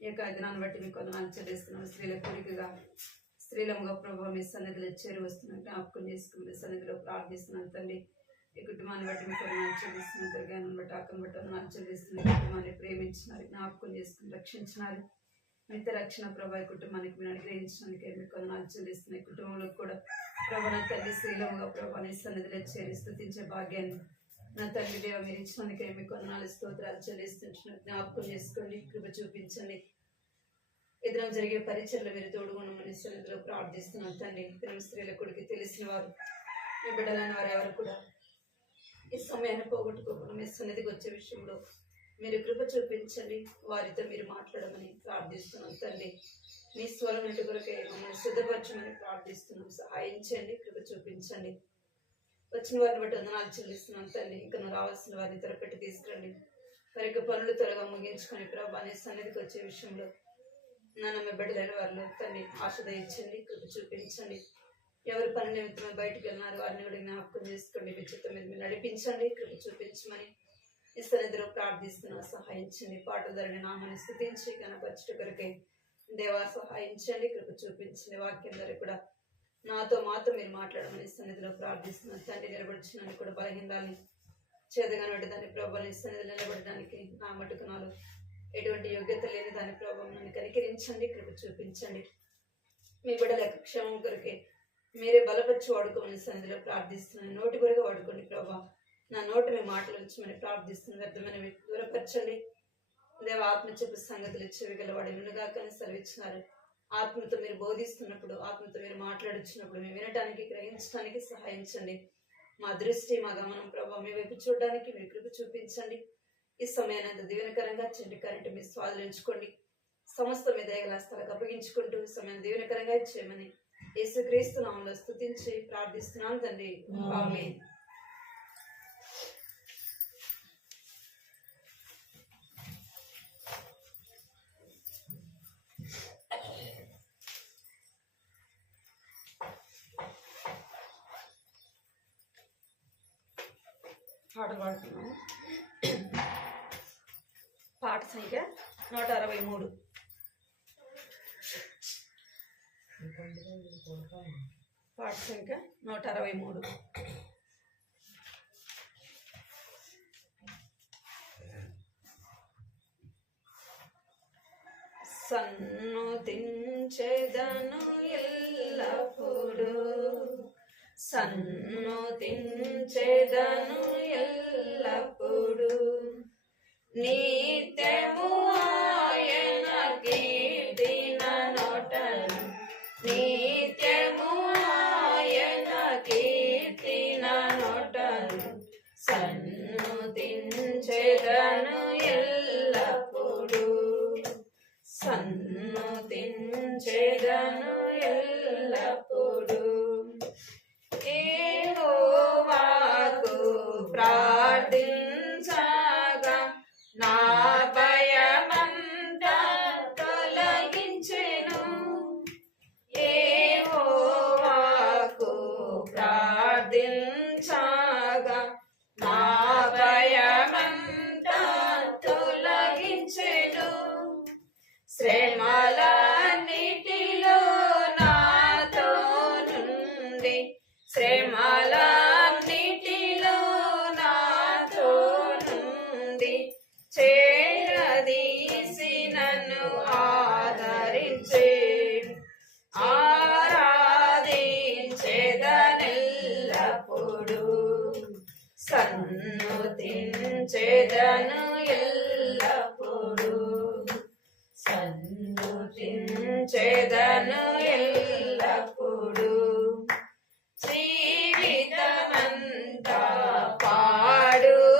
ఈ యొక్క దినాన్ని బట్టి మీకు వందనాలు చెల్లిస్తున్నాం. స్త్రీల కోరికగా స్త్రీలంగా ప్రభావ మీ సన్నిధిలో చేరి వస్తున్నాం. జ్ఞాపకం చేసుకుని మీ సన్నిధిలో ప్రార్థిస్తున్నాను తండ్రి. ఈ కుటుంబాన్ని బట్టి మీకు వందనాలు చెల్లిస్తున్నాం. దుర్గాన్ని బట్టి ఆకని బట్టి వందనాలు చెల్లిస్తున్నాం. ఈ కుటుంబాన్ని ప్రేమించినారు, జ్ఞాపకం చేసుకుని రక్షించినారు. నిత్య రక్షణ ప్రభా ఈ కుటుంబానికి మీరు అనుగ్రహించడానికి మీకు వందనాలు చెల్లిస్తున్నాయి. కుటుంబంలో కూడా ప్రభా నా తల్లి స్త్రీలంగా ప్రభా నీ సన్నిధిలో చేరి స్తుతించే భాగ్యాన్ని నా తల్లి దేవ మీరు ఇచ్చినందుకే మీకు వందనాలు స్తోత్రాలు చెల్లిస్తున్నాను. జ్ఞాపకం చేసుకోండి, కృప చూపించండి. ఎదురు జరిగే పరిచయలు మీరు తోడుగుండమని సన్నిధిలో ప్రార్థిస్తున్నాను తండ్రి. తెలుగు స్త్రీల కొడుకు తెలిసిన వారు మీ బిడ్డలైన వారు ఎవరు కూడా ఈ సమయాన్ని పోగొట్టుకోకుండా మీ సన్నిధికి వచ్చే విషయంలో మీరు కృప చూపించండి. వారితో మీరు మాట్లాడమని ప్రార్థిస్తున్నాం తండ్రి. మీ స్వరం ఇంటి కొరకే మమ్మల్ని సిద్ధపరచమని ప్రార్థిస్తున్నాం. సహాయం చేయండి, కృప చూపించండి. వచ్చిన వారిని బట్టి వందనాలు చెల్లిస్తున్నాం తండ్రి. ఇంకా రావాల్సిన వారిని త్వరపెట్టి తీసుకురండి. వారి యొక్క పనులు త్వరగా ముగించుకొని ప్రభా నీ సన్నిధికి వచ్చే విషయంలో నన్ను మీ బిడ్డలైన వారిలో తండ్రి ఆశ దయించండి, కృప చూపించండి. ఎవరి పని నిమిత్తమై బయటకు వెళ్ళినారు వారిని కూడా జ్ఞాపకం చేసుకోండి. మీ చిత్తం మీద మీరు నడిపించండి, కృప చూపించమని ఈ సన్నిధిలో ప్రార్థిస్తున్నా. సహాయించండి. పాటల ధరని నామని స్తుతించి కనపరచుట కొరకే దేవా సహాయించండి, కృప చూపించండి. వాక్యం ధర కూడా నాతో మాతో మీరు మాట్లాడమని సన్నిధిలో ప్రార్థిస్తున్నాను తండ్రి. నిలబడుచున్నాను కూడా బలహీనాలని చేదగా దాని ప్రభావం సన్నిధిలో నిలబడడానికి నా మటుకు నాలో ఎటువంటి యోగ్యత లేని దాని ప్రభావం నన్ను కనికరించండి, కృప చూపించండి. మీ బిడ్డల క్షేమం కొరకే మీరే బలపరిచి వాడుకోమని సన్నిధిలో ప్రార్థిస్తున్నాను. నోటి కొరగా వాడుకోండి ప్రభా. నా నోటి మీ మాటలు వచ్చమని ప్రార్థిస్తున్నాను. వ్యర్థమైన దూరపరచండి దేవ. ఆత్మ చెప్పు సంగతులు ఇచ్చేవి గలవాడు వినుగాకని సెలవిచ్చినారు. ఆత్మతో మీరు బోధిస్తున్నప్పుడు, ఆత్మతో మీరు మాట్లాడుచున్నప్పుడు మేము వినటానికి గ్రహించడానికి సహాయించండి. మా దృష్టి మా గమనం ప్రభావ మీ వైపు చూడడానికి మీరు కృప చూపించండి. ఈ సమయాన్ని దీవెనకరంగా చెండి కరెంటు మీ స్వాధీనించుకోండి. సమస్త మీ దయగల స్థలకు అప్పగించుకుంటూ సమయాన్ని దీవెనకరంగా చేయమని యేసుక్రీస్తు నామములో స్తుతించి ప్రార్థిస్తున్నాను తండ్రి. ఆమేన్. పాట పాడుతున్నాము. పాట సంఖ్య 163. పాట సంఖ్య 163. సన్నుతించెదను ఎల్లప్పుడు, సన్నుతించెదను ఎల్లప్పుడు, నిత్యము ఆయన కీర్తి నా నోటను, నిత్యము ఆయన కీర్తి నా నోటను, సన్నుతించెదను ఎల్లప్పుడు, సన్నుతించెదను ఎల్లప్పుడు. యెహోవాకు ప్రార్థించగా నా భయమంతా తొలగించెను. యెహోవాకు ప్రార్థించగా నా భయమంతా తొలగించెను. శ్రమలన్నిటిలో నాతో నుండి, శ్రమలన్నిటిలో నాతో నుండి చేరదీసి నన్ను ఆదరించే, ఆరాధించెదనెల్లప్పుడు, సన్నుతించెదను ఎల్లప్పుడు, సన్నుతించెదను ఎల్లప్పుడు. జీవితమంతా పాడుచుందును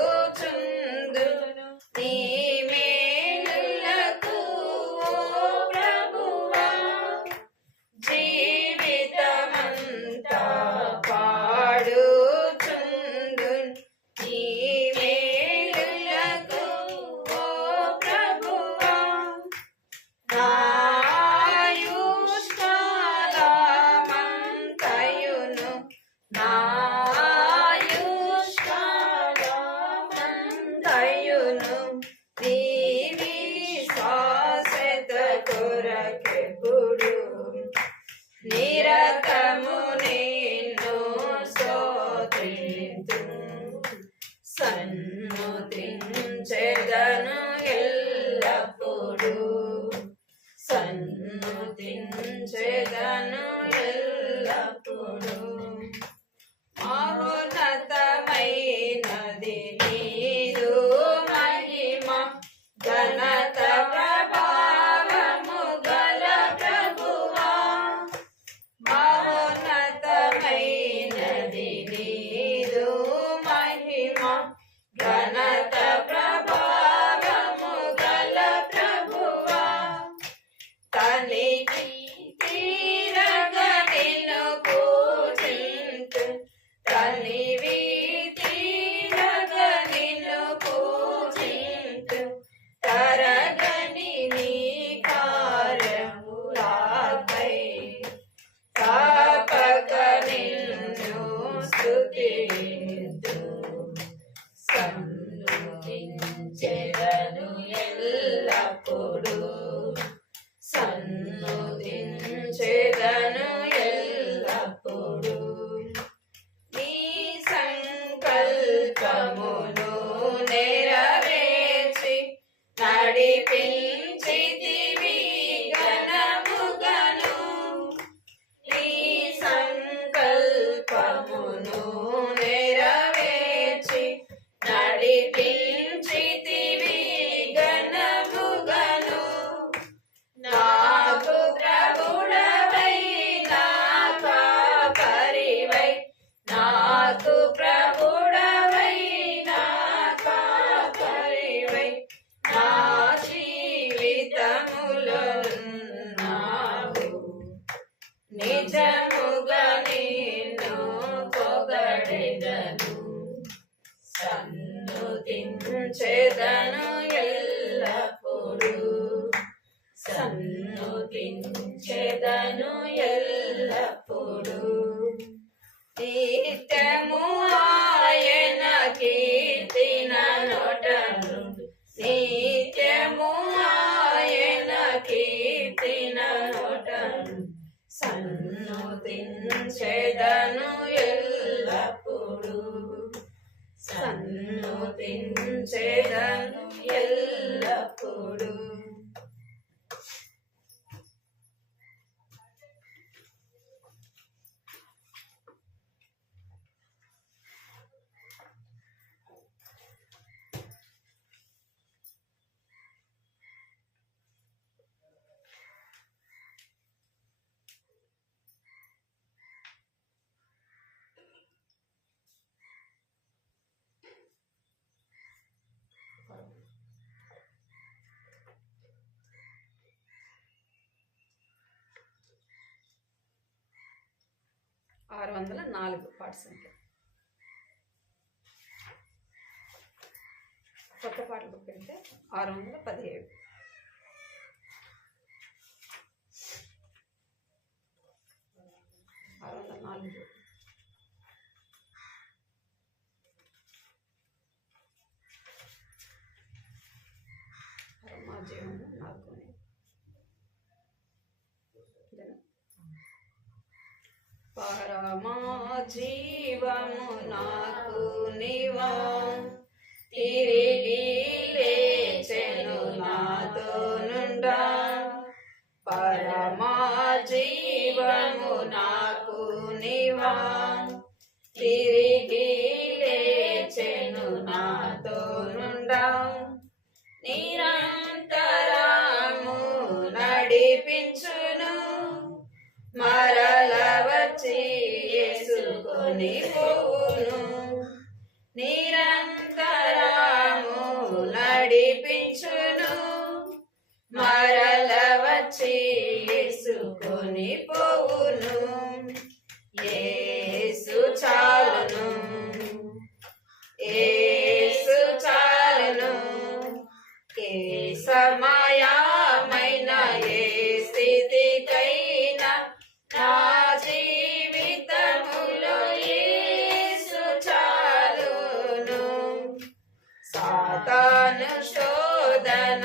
నీ మేలులకు ఓ ప్రభువా, జీవితమంతా పాడుచుందును నీ మేలులకు ఓ ప్రభువా. నా ఆయుష్కాలమంతా కొరకెప్పుడు నిరతము నిన్ను స్తోత్రింతు సన్నుతించెదను ఎల్లప్పుడు సన్నుతించెదను ఎల్లప్పుడు మహోన్నతమైనది నీదు మహిమ ఘనత ప్రభావము గల ప్రభువా మహోన్నతమైనది నీదు మహిమ ఘనత ప్రభావము గల ప్రభువా తనికి తీరగా నిన్ను పూజింతు తనివి తీరగా నిన్ను పూజింతు తరగని నీ కార్యములపై తపక నిన్ను స్తుతింతు సన్నుతించెదను ఎల్లప్పుడు సన్నుతించెదను ఎల్లప్పుడు నీ సంకల్పమును నెరవేర్చి నడిపించితివి ఘనముగను నీ సంకల్పమును నెరవేర్చి నడిపించితివి ఘనముగను నాకు ప్రభుడవై నా కాపరివై నాకు ప్రభుడవై నా కాపరివై నా జీవితములున్నావు నిజముగా నిన్ను పొగడెదను సన్నుతించెదను ఎల్లప్పుడు సన్నుతించెదను ఎల్లప్పుడు నిత్యము ఆయన కీర్తిన నోటను నిత్యము ఆయన కీర్తిన నోటను సన్నుతించెదను ఎల్లప్పుడు సన్నుతించెదను ఎల్లప్పుడు ఆరు 604%. కొత్త పాటలు బుక్ అయితే 617. పరమా జీవము నాకు నీవా తిరిగి లేచెను నాతో నుండా పరమా జీవము నాకు నీవా తిరిగి లేచెను నాతో నుండా నిరంతరము నడిపించును మరల వచ్చి యేసుకొని పోవును నిరంతరము నడిపించును మరల వచ్చి యేసుకొని పోవును యేసు చాలును యేసు చాలును ఏ సమయమైన ఏ స్థితికైనా నా జీవితములో యేసు చాలును సాతాను శోధన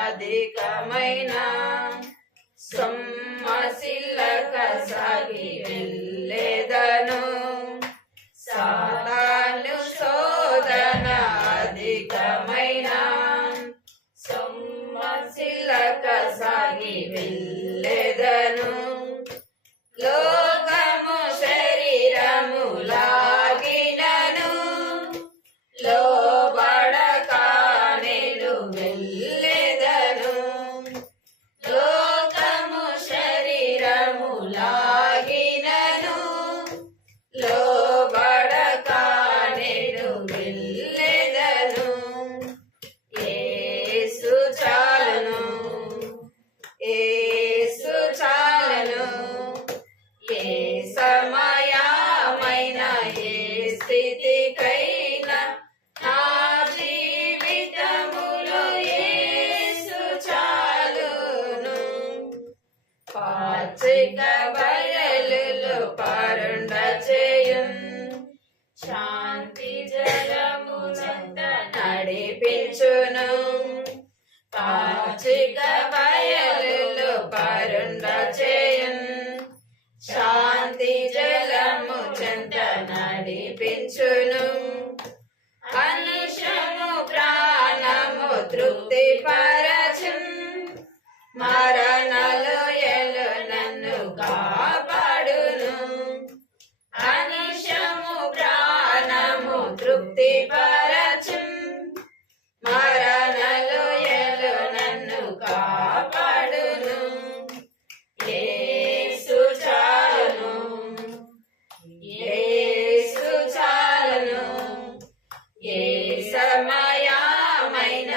అధికమైన సొమ్మసిల్లక సాగి వెళ్ళెదను. సాతాను శోధన అధికమైన సొమ్మసిల్లక సాగి వెళ్ళెదను. లోకము శరీరము లాగినను లోబడక నేను వెళ్ళెదను. లోకము శరీరము లాగినను లోబడక నేను వెళ్ళెదను. యేసు చాలును, యేసు చాలును. ఏ సమయమైన ఏ స్థితికైనా నా జీవితములో యేసు చాలును. పాచిక బయలులో పరుండ చేయున్, శాంతి జలము చెంత నడిపించును. పాచిక బయలులో పరుండ చేయున్, శాంతి జలము చెంత నడిపించును. అనుషము ప్రాణము తృప్తి పరచున్, మరణలోయలు నన్ను కాపాడును. అనుషము ప్రాణము తృప్తి పరచున్, మరణలోయలు నన్ను కాపాడును. యేసు చాలును, యేసు చాలును. ఏ సమయమైన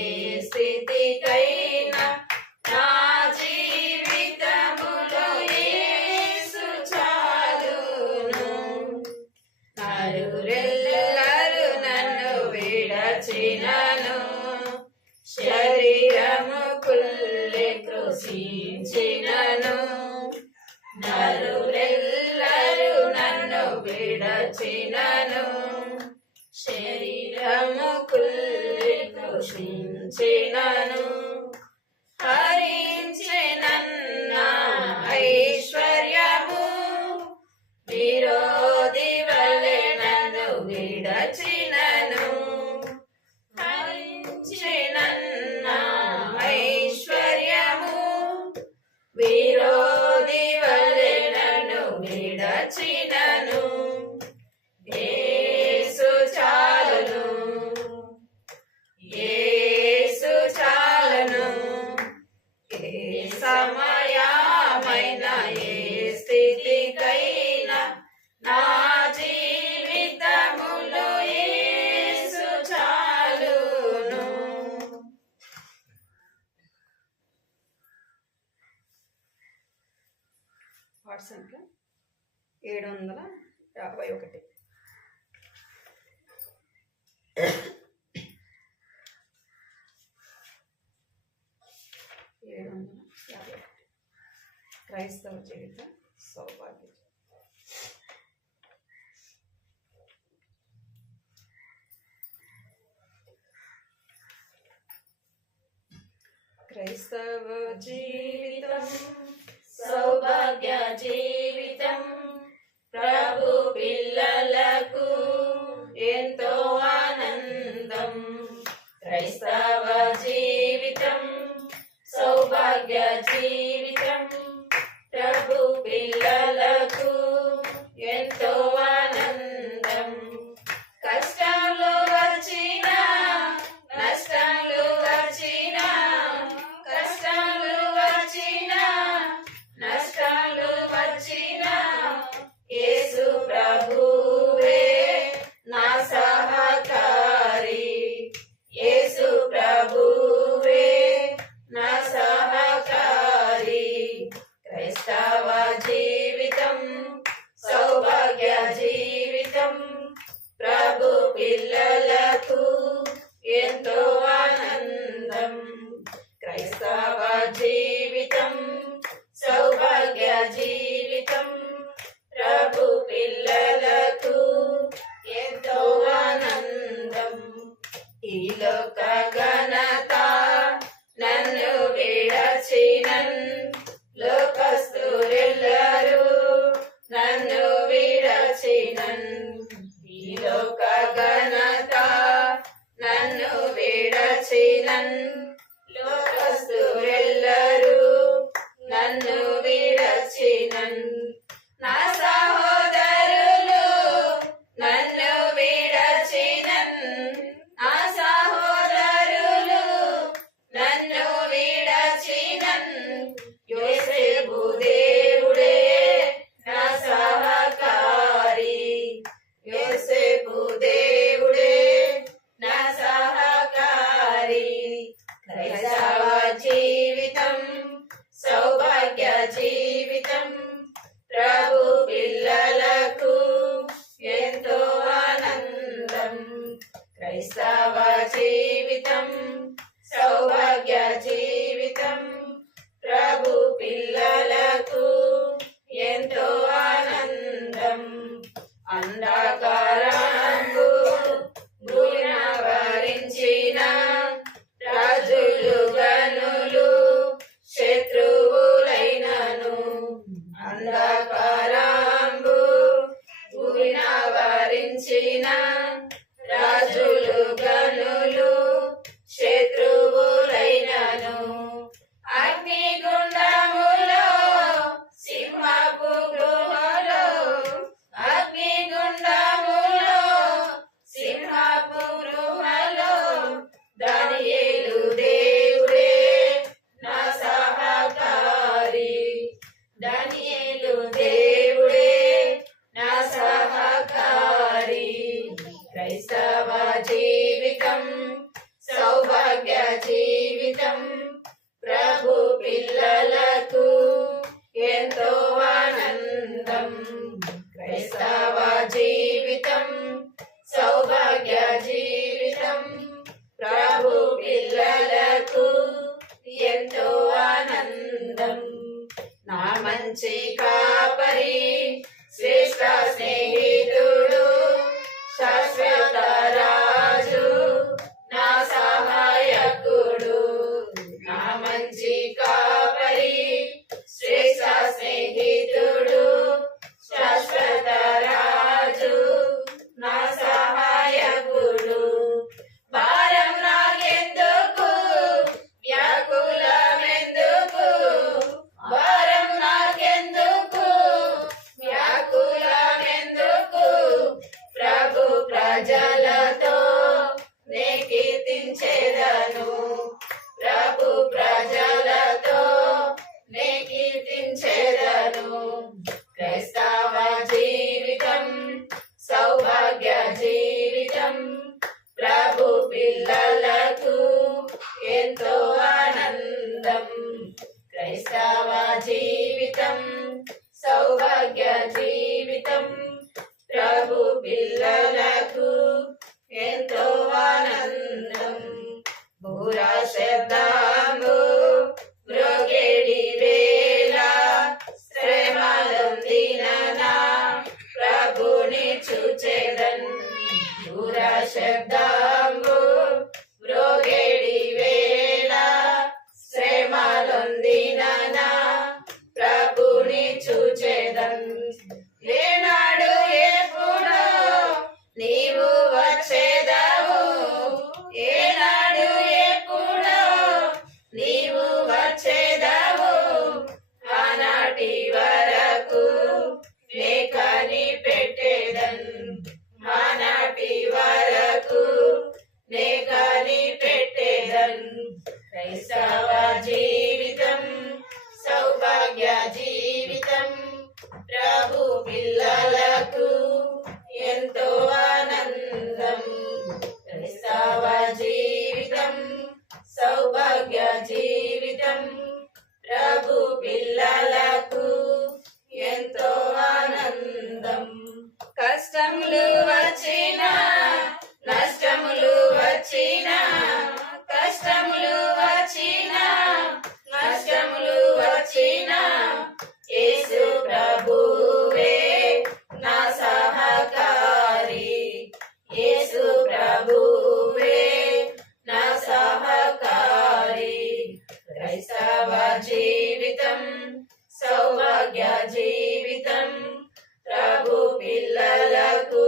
ఏ స్థితికైనా నా జీవితములో యేసు చాలును. నరులెల్లరూ నన్ను విడచినను, శరీరము కుళ్ళి కృషించినను. నరులెల్లరూ నన్ను విడచినను, శరీరము కుళ్ళి కృషించినను. హరించినన్న ఐశ్వర్యము విరోధి వలె నన్ను విడచినను. హరించినన్న ఐశ్వర్యము విరోధి వలె నన్ను విడచినను. యేసు చాలును, యేసు చాలును. ఏ సమయమైన ఏ స్థితికైనా నా జీవితములో యేసు చాలును. వాట్స్ సంఖ్య 751. 751 క్రైస్తవ జీవితం సౌభాగ్యం. క్రైస్తవ జీవితం సౌభాగ్య జీవితం, ప్రభు పిల్లలకు ఎంతో ఆనందం. క్రైస్తవ జీవితం సౌభాగ్య జీవితం, ప్రభు పిల్లలకు ఎంతో ఆనందం. కష్టాలు వచ్చినా నష్టాలు వచ్చినా, కష్టాలు వచ్చినా నష్టాలు వచ్చినా, యేసు ప్రభువే నా సహకారి. యేసు ప్రభువే నా సహకారి. క్రైస్తవ జీవితం సౌభాగ్య జీవితం, ప్రభు పిల్లలకు ఎంతో ఆనందం. క్రైస్తవ జీవితం సౌభాగ్య జీవితం, ప్రభు పిల్లలకు ఎంతో ఆనందం. ఈ లోక ఘనత నన్ను విడచినన్, ఎంతో ఆనందం. క్రైస్తవ జీవితం సౌభాగ్య జీవితం. ప్రభు పిల్లలకు ఎంతో ఆనందం. నా మంచి కాపరి, శ్రేష్ఠ స్నేహితుడు, శాశ్వత రాజు, నా సహాయకుడు. నా మంచి కాపరి, శ్రేష్ఠ స్నేహితుడు, శాశ్వత రాజు, నా సహాయకుడు. భారం నాకెందుకు, వ్యాకులమెందుకు, భారం నాకెందుకు, వ్యాకులమెందుకు. ప్రభు ప్రజలతో నే కీర్తించెదను. ప్రభు ప్రజలతో నే కీర్తించెదను. క్రైస్తవ జీవితం సౌభాగ్య జీవితం. ప్రభు పిల్లలకు ఎంతో ఆనందం. క్రైస్తవ జీవితం సౌభాగ్య జీవితం. ప్రభు పిల్లలకు ఎంతో ఆనందం. బూరా శబ్దము మ్రోగేడి వేళ, శ్రమలొందిననా ప్రభుని చూచెదన్. బూరా శబ్దము మ్రోగేడి వేళ, శ్రమలొందిననా ప్రభుని చూచెదన్. ఏనాడు ఎప్పుడు నీవు వచ్చేదవు, ఏనాడు ఎప్పుడు నీవు వచ్చేదవు. ఆనాటి వరకు నే కనిపెట్టెదన్. ఆనాటి వరకు నే కనిపెట్టెదన్. క్రైస్తవ జీవితం సౌభాగ్య జీవితం. ప్రభు పిల్లలకు ఎంతో ఆనందం. క్రైస్తవ జీవితం సౌభాగ్య జీవితం. ప్రభు పిల్లలకు ఎంతో ఆనందం. కష్టములు వచ్చినా, నష్టములు వచ్చినా, కష్టములు వచ్చినా, నష్టములు వచ్చినా, యేసు ప్రభువే నా సహకారి. యేసు ప్రభువే నా సహకారి. క్రైస్తవ జీవితం సౌభాగ్య జీవితం. ప్రభు పిల్లలకు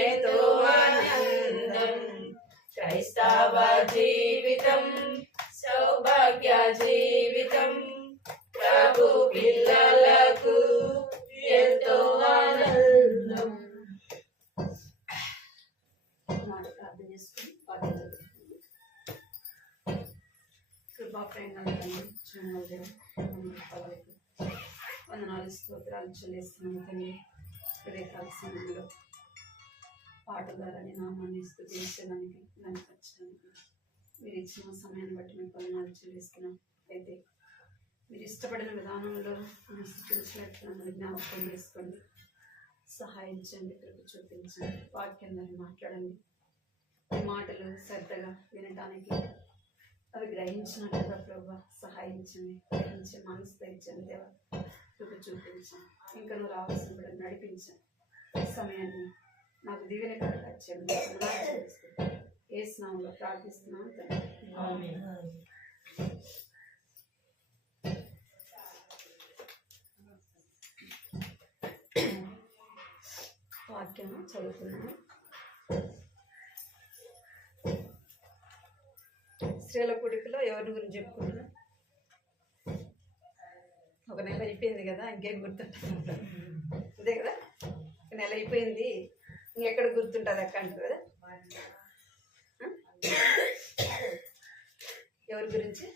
ఎంతో ఆనందం. క్రైస్తవ జీవితం సౌభాగ్య జీవితం. ప్రభు పిల్లలకు ఎంతో ఆనందం. మాట ప్రార్థన చేసుకుని పాటలు చదువుకుందాం. వందనాలు స్తోత్రాలు చెల్లిస్తున్నాము తండ్రి. హృదయకాల సమయంలో పాట ద్వారా నీ నామాన్ని స్తుతించడానికి, కనపరచడానికి మీరు ఇచ్చిన సమయాన్ని బట్టి మేము వందనాలు చెల్లిస్తున్నాం. అయితే మీరు ఇష్టపడిన విధానంలో మేము స్థుతించినట్లు మమ్మల్ని జ్ఞాపకం చేసుకోండి, సహాయించండి, కృప చూపించండి. వాక్యం ద్వారా మాట్లాడండి. ఈ మాటలు శ్రద్ధగా వినడానికి, అవి గ్రహించినట్లుగా ప్రభు సహాయించండి. గ్రహించే మనసు తెచ్చండి దేవా, కృప చూపించండి. ఇంకా నువ్వు రావాల్సిన కూడా నడిపించండి. ఈ సమయాన్ని నాకు దీవెనకరంగా చేయండి. ఏ స్నామంలో ప్రార్థిస్తున్నాను తండ్రి. వాక్యం చదువుతున్నాను. స్త్రీల కూడికలో ఎవరి గురించి చెప్పుకుంటున్నా? ఒక నెల అయిపోయింది కదా, ఇంకేం గుర్తుంటుంది? అదే కదా, ఒక నెల అయిపోయింది, ఇంకెక్కడ గుర్తుంటుంది అక్క అంటారు కదా. ఎవరి గురించి?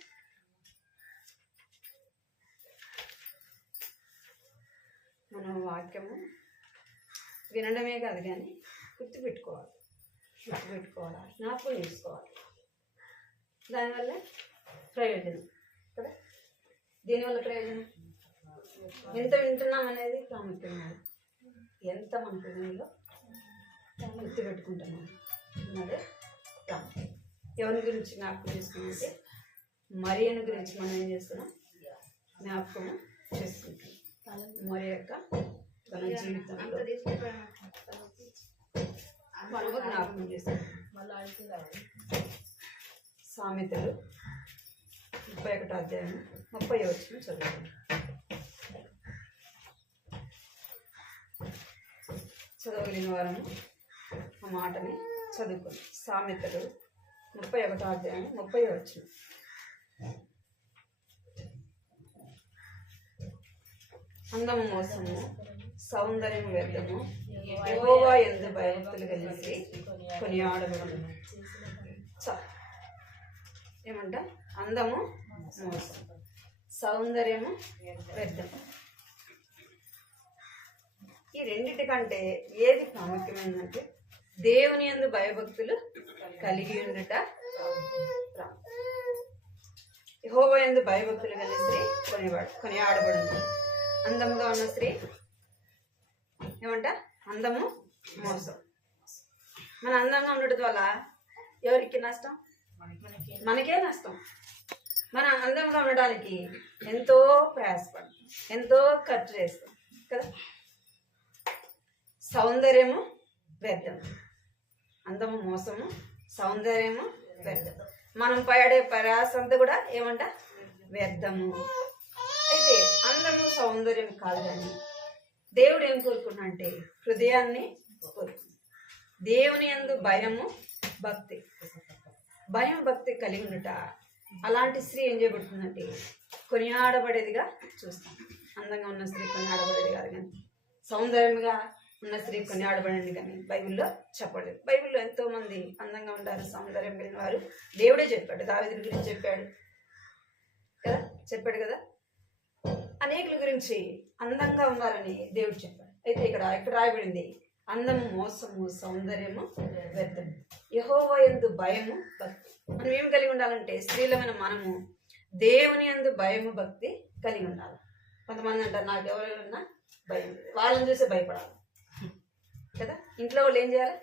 మనం వాక్యము వినడమే కాదు కానీ గుర్తుపెట్టుకోవాలి, జ్ఞాపకం చేసుకోవాలి. దానివల్ల ప్రయోజనం కదా. దీనివల్ల ప్రయోజనం ఎంత వింటున్నాం అనేది ప్రాముఖ్యం కాదు, ఎంత మన హృదయంలో గుర్తుపెట్టుకుంటున్నాం అన్నదే ప్రాముఖ్యం. ఎవరి గురించి జ్ఞాపకం చేసుకున్నామంటే మరియను గురించి మనం ఏం చేస్తున్నాం, జ్ఞాపకం చేసుకుంటాం. మరి యొక్క తన జీవితంలో మనము జ్ఞాపకం చేసుకుంటాం. సామెతలు 31వ అధ్యాయం 30వ వచనం చదువుతాం. చదవగలిగిన వారము ఆ మాటని చదువుకోండి. సామెతలు 31వ అధ్యాయం 30వ వచనం. అందము మోసము, సౌందర్యం వ్యర్థము, యెహోవా యందు భయభక్తులు కలిసి కొనియాడబడును. ఏమంట? అందము మోసం, సౌందర్యము వ్యర్థము. ఈ రెండిటికంటే ఏది ప్రాముఖ్యమైందంటే దేవుని యందు భయభక్తులు కలిగి ఉండుట. యెహోవా యందు భయభక్తులు కలిసి కొనియాడబడును. అందముగా ఉన్న స్త్రీ ఏమంట? అందము మోసం. మన అందంగా ఉండటం వల్ల ఎవరికి నష్టం? మనకే నష్టం. మన అందంగా ఉండడానికి ఎంతో ప్రయాసపడతాం, ఎంతో ఖర్చు చేస్తాం కదా. సౌందర్యము వ్యర్థం, అందము మోసము, సౌందర్యము వ్యర్థం. మనం పడే ప్రయాస అంతా కూడా ఏమంట? వ్యర్థము. అయితే అందము సౌందర్యం కాదు, కానీ దేవుడు ఏం కోరుకున్నా అంటే హృదయాన్ని కోరుకున్నాడు. దేవుని యందు భయము భక్తి, భయం భక్తి కలిగి ఉండుట. అలాంటి స్త్రీ ఏం చేయబడుతుందంటే కొనియాడబడేదిగా చూస్తాం. అందంగా ఉన్న స్త్రీ కొనియాడబడేది కాదు, కానీ సౌందర్యంగా ఉన్న స్త్రీ కొనియాడబడండి కానీ బైబిల్లో చెప్పలేదు. బైబిల్లో ఎంతో మంది అందంగా ఉంటారు, సౌందర్యం కలిగిన వారు. దేవుడే చెప్పాడు, దావీదు గురించి చెప్పాడు కదా, చెప్పాడు కదా. అనేకుల గురించి అందంగా ఉన్నారని దేవుడు చెప్పాడు. అయితే ఇక్కడ రాయబడింది అందము మోసము, సౌందర్యము వ్యర్థం, యెహోవా యందు భయము భక్తి. మనం ఏం కలిగి ఉండాలంటే స్త్రీలమైన మనము దేవుని యందు భయము భక్తి కలిగి ఉండాలి. కొంతమంది అంటారు నాకు ఎవరైనా భయం, వాళ్ళని చూసే భయపడాలి కదా. ఇంట్లో వాళ్ళు ఏం చేయాలి?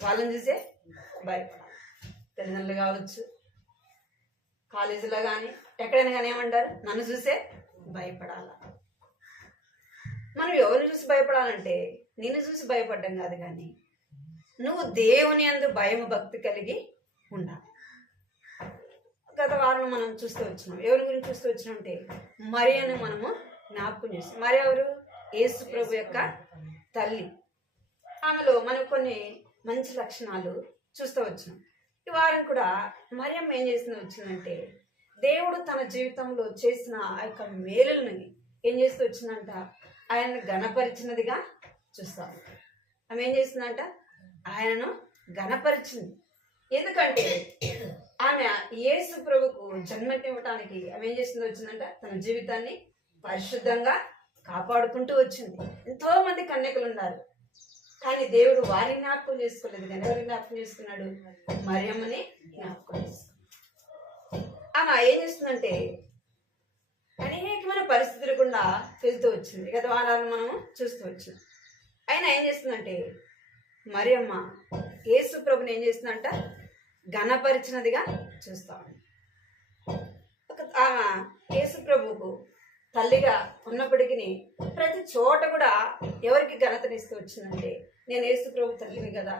వాళ్ళని చూసే భయపడాలి. తల్లిదండ్రులు కావచ్చు, కాలేజీలో కానీ ఎక్కడైనా కానీ ఏమంటారు? నన్ను చూసే భయపడాల. మనం ఎవరిని చూసి భయపడాలంటే నిన్ను చూసి భయపడ్డం కాదు, కానీ నువ్వు దేవుని యందు భయము భక్తి కలిగి ఉండాలి. గత వారం మనం చూస్తూ వచ్చినాం. ఎవరి గురించి చూస్తూ వచ్చినామంటే మరియను మనము జ్ఞాపకం చేస్తాం. మరి ఎవరు? యేసు ప్రభు యొక్క తల్లి. ఆమెలో మనం కొన్ని మంచి లక్షణాలు చూస్తూ వచ్చినాం. ఈ వారం కూడా మరియమ్మ ఏం చేసింది వచ్చిందంటే దేవుడు తన జీవితంలో చేసిన ఆ యొక్క మేలులని ఏం చేస్తూ వచ్చిందంట? ఆయనను ఘనపరిచినదిగా చూస్తాం. ఆమె ఏం చేసిందంట? ఆయనను ఘనపరిచింది. ఎందుకంటే ఆమె యేసు ప్రభుకు జన్మనివ్వటానికి ఆమె ఏం చేసింది వచ్చిందంట? తన జీవితాన్ని పరిశుద్ధంగా కాపాడుకుంటూ వచ్చింది. ఎంతో మంది కన్యకలు ఉన్నారు, కానీ దేవుడు వారిని జ్ఞాపకం చేసుకోలేదు. కానీ ఎవరిని జ్ఞాపకం చేసుకున్నాడు? మరియమ్మని జ్ఞాపకం చేసుకున్నాడు. ఆమె ఏం చేస్తుందంటే అనేకమైన పరిస్థితులు గుండా వెళ్తూ వచ్చింది. గత వారాలు మనము చూస్తూ వచ్చింది. అయినా ఏం చేస్తుందంటే మరియమ్మ యేసు ప్రభుని ఏం చేస్తుందంట? ఘనపరిచినదిగా చూస్తాం. ఆమె యేసు ప్రభుకు తల్లిగా ఉన్నప్పటికీ ప్రతి చోట కూడా ఎవరికి ఘనతనిస్తూ వచ్చిందంటే నేను యేసు ప్రభు తల్లిని కదా,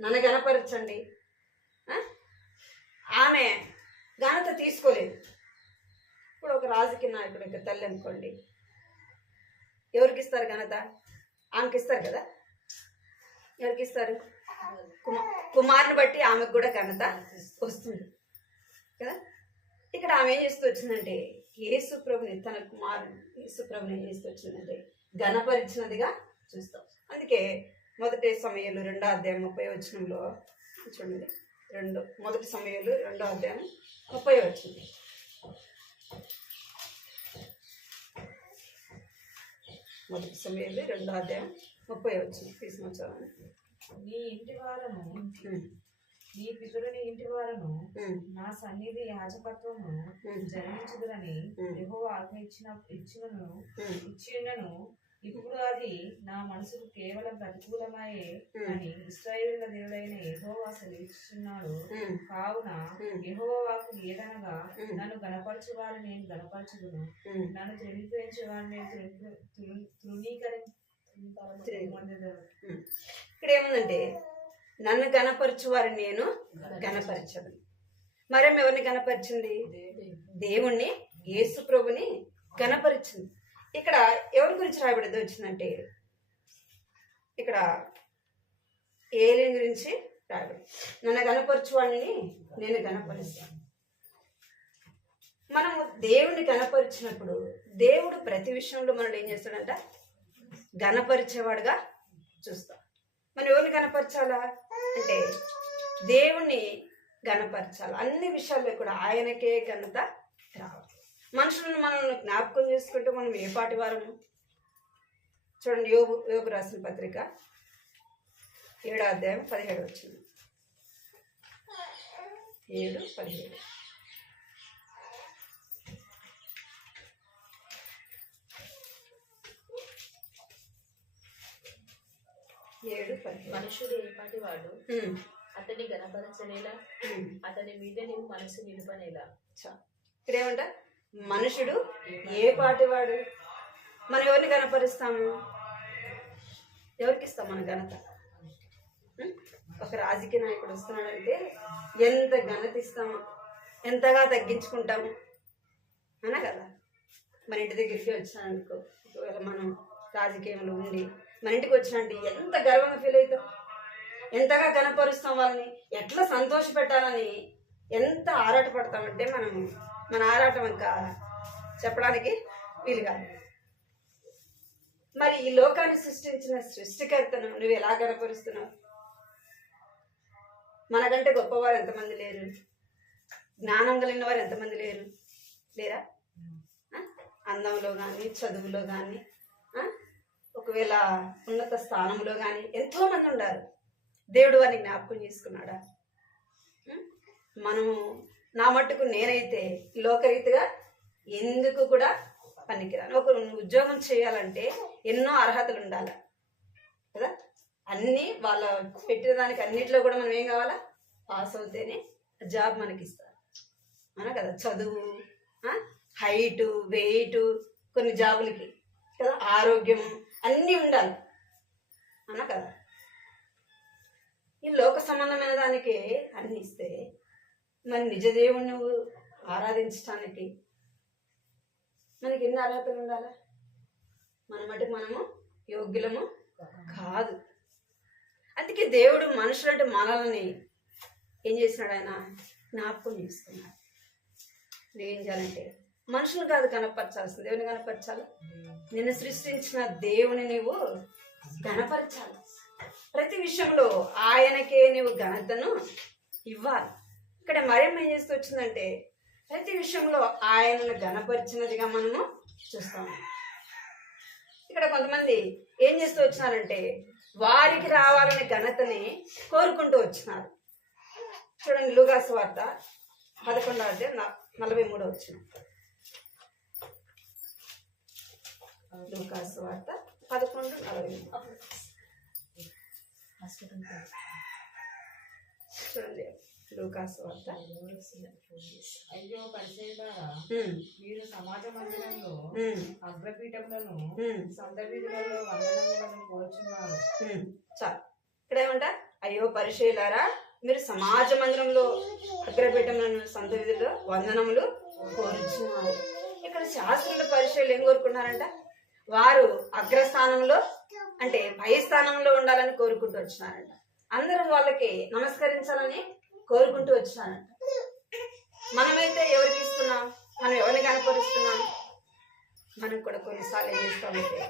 నన్ను ఘనపరచండి. ఆమె ఘనత తీసుకోలేదు. ఇప్పుడు ఒక రాజకీయ నాయకుడు యొక్క తల్లి అనుకోండి, ఎవరికి ఇస్తారు ఘనత? ఆమెకి ఇస్తారు కదా. ఎవరికి ఇస్తారు? కుమారుని బట్టి ఆమెకు కూడా ఘనత వస్తుంది కదా. ఇక్కడ ఆమె ఏం చేస్తూ వచ్చిందంటే యేసు ప్రభుని, తన కుమారుని యేసు ప్రభుని ఏం చేస్తూ వచ్చిందంటే ఘనపరిచినదిగా చూస్తాం. అందుకే మొదటి సమయాలు 2వ అధ్యాయం 30వ వచనంలో చూడండి. మొదటి సమయాలు 2వ అధ్యాయం 30వ వచనం. మొదటి సమయాలు 2వ అధ్యాయం 30వ వచనం తీసుకొచ్చాను. నీ ఇంటి వారము నీ పితరుని ఇంటి వారును ఉమ్, నా సన్నిధి యాజకత్వము ఉమ్, జరిగించుదురని ఉమ్, యెహోవా ఆజ్ఞ ఇచ్చినను ఇప్పుడు అది నా మనసుకు కేవలం ప్రతికూలమయ్యే అని ఇశ్రాయేలుల దేవుడైన యెహోవా సెలవిస్తున్నాడు. ఉమ్, కావున ఉమ్, యెహోవా వాక్కు ఏదనగా, ఉమ్, నన్ను గణపరచు వారిని నేను గణపరచుదును, ఉమ్. నన్ను తృణీకరించే వారిని నేను ఇక్కడ ఏముందంటే నన్ను గణపరచు వారిని నేను గణపరచదు. మరేం ఎవరిని గణపరిచింది? దేవుణ్ణి, యేసు ప్రభుని గణపరిచింది. ఇక్కడ ఎవరి గురించి రాయబడింది వచ్చిందంటే ఇక్కడ ఏలియా గురించి రాయబడింది. నన్ను గణపరచు వాడిని నేను గణపరుస్తాను. మనము దేవుణ్ణి గణపరిచినప్పుడు దేవుడు ప్రతి విషయంలో మనల్ని ఏం చేస్తాడంట? గణపరిచేవాడుగా చూస్తాం. మనం ఎవరిని గణపరచాలా అంటే దేవుణ్ణి గణపరచాలి. అన్ని విషయాల్లో కూడా ఆయనకే ఘనత రావాలి. మనుషులను మనల్ని జ్ఞాపకం చేసుకుంటే మనం ఏ పాటి వారము? చూడండి, యోబు రాసిన పత్రిక 7వ అధ్యాయం 17 వచ్చింది. 7:17. మనుషుడు ఏపాటి వాడు, అతని గణపరచనేలా, అతని మీద నీవు మనసు నిలుపనేలా. ఇక్కడ ఏమంట? మనుషుడు ఏ పాటి వాడు? మనం ఎవరిని గణపరుస్తాము? ఎవరికి ఇస్తాం మన ఘనత? ఒక రాజకీయ నాయకుడు వస్తున్నాడంటే ఎంత ఘనత ఇస్తాము, ఎంతగా తగ్గించుకుంటాము అనా కదా. మన ఇంటి దగ్గరికి వచ్చినానుకో, ఒకవేళ మనం రాజకీయంలో ఉండి మన ఇంటికి వచ్చినంటే ఎంత గర్వంగా ఫీల్ అవుతాం, ఎంతగా గణపరుస్తాం, వాళ్ళని ఎట్లా సంతోష పెట్టాలని ఎంత ఆరాటపడతామంటే మనము మన ఆరాటం ఇంకా చెప్పడానికి వీలు కాదు. మరి ఈ లోకాన్ని సృష్టించిన సృష్టికర్తను నువ్వు ఎలా గణపరుస్తున్నావు? మనకంటే గొప్పవారు ఎంతమంది లేరు? జ్ఞానం కలిగిన వారు ఎంతమంది లేరా? అందంలో కానీ, చదువులో కానీ, ఒకవేళ ఉన్నత స్థానంలో కానీ ఎంతో మంది ఉన్నారు. దేవుడు వారిని జ్ఞాపకం చేసుకున్నాడా? మనము నా మట్టుకు నేనైతే లోకరీతిగా ఎందుకు కూడా పనికిరాను. ఒక ఉద్యోగం చేయాలంటే ఎన్నో అర్హతలు ఉండాలి కదా. అన్నీ వాళ్ళ పెట్టిన దానికి అన్నిట్లో కూడా మనం ఏం కావాలా? పాస్ అవుతేనే జాబ్ మనకి ఇస్తారు అనా కదా. చదువు, హైటు, వెయిట్, కొన్ని జాబులకి కదా, ఆరోగ్యం అన్నీ ఉండాలి అనా కదా. ఈ లోక సంబంధమైన దానికి అన్ని ఇస్తే మరి నిజ దేవుణ్ణి నువ్వు ఆరాధించడానికి మనకి ఎన్ని అర్హతలు ఉండాలా? మన మటుకు మనము యోగ్యులము కాదు. అందుకే దేవుడు మనుషులంటే మనల్ని ఏం చేసినాడు? ఆయన జ్ఞాపకం చేసుకున్నాడు. ఏం చేయాలంటే మనుషులు కాదు కనపరచాల్సింది, దేవుని కనపరచాలి. నిన్ను సృష్టించిన దేవుని నీవు గణపరచాలి. ప్రతి విషయంలో ఆయనకే నీవు ఘనతను ఇవ్వాలి. ఇక్కడ మరేం ఏం చేస్తూ వచ్చిందంటే ప్రతి విషయంలో ఆయనను గణపరిచినదిగా మనము చూస్తాము. ఇక్కడ కొంతమంది ఏం చేస్తూ వచ్చినారంటే వారికి రావాలనే ఘనతని కోరుకుంటూ వచ్చినారు. చూడండి, లూకా సువార్త 11వ అధ్యాయం 43వ వచనం. లూకా సువార్త 11:43. చూడండి, లూకా సువార్త. అయ్యో పరిచయలారా, మీరు సమాజ మందిరంలో అగ్రపీఠములను సంత వీధులలో వందనములను కోరుచున్నారు. చాలు. ఇక్కడ ఏమంట? అయ్యో పరిచయులారా, మీరు సమాజ మందిరంలో అగ్రపీఠములను సంత వీధుల్లో వందనములు కోరుచున్నారు. ఇక్కడ శాస్త్రుల పరిచయులు ఏం కోరుకున్నారంట? వారు అగ్రస్థానంలో అంటే పై స్థానంలో ఉండాలని కోరుకుంటూ వచ్చినారంట. అందరూ వాళ్ళకి నమస్కరించాలని కోరుకుంటూ వచ్చినారంట. మనమైతే ఎవరికి ఇస్తున్నాం? మనం ఎవరిని కనపరుస్తున్నాం? మనం కూడా కొన్నిసార్లు ఏం చేస్తామంటే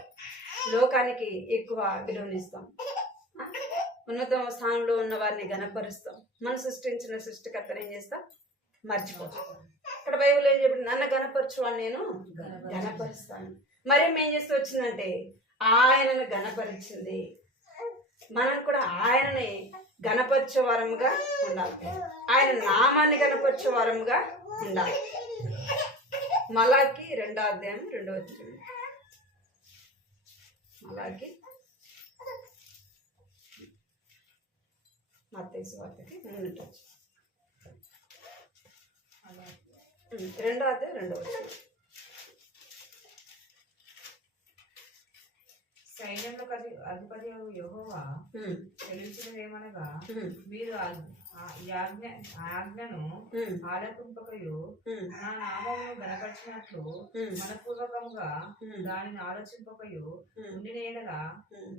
లోకానికి ఎక్కువ విలువనిస్తాం, ఉన్నత స్థానంలో ఉన్న వారిని గణపరుస్తాం. మనం సృష్టించిన సృష్టికర్తను ఏం చేస్తాం? మర్చిపోతాం. ఇక్కడ బైబిల్ ఏం చెప్పింది? నన్ను గణపరచు అని నేను గణపరుస్తాను. మరేం ఏం చేస్తూ వచ్చిందంటే ఆయనను గణపరిచింది. మనం కూడా ఆయనని గణపరిచే వారముగా ఉండాలి. ఆయన నామాన్ని గణపరిచే వారముగా ఉండాలి. మలాకి 2వ అధ్యాయం 2వ వచనం. మలాకి మత్తయి సువార్తకి ముందు 2వ అధ్యాయం 2వ వచనం. సైన్యములకు అధిపతి యెహోవా తెలిసినదేమనగా, మీరు ఆజ్ఞను ఆలకింపకయు నా నామమును గణపరిచినట్లు మనపూర్వకముగా దానిని ఆలోచింపకయు ఉండిన యెడల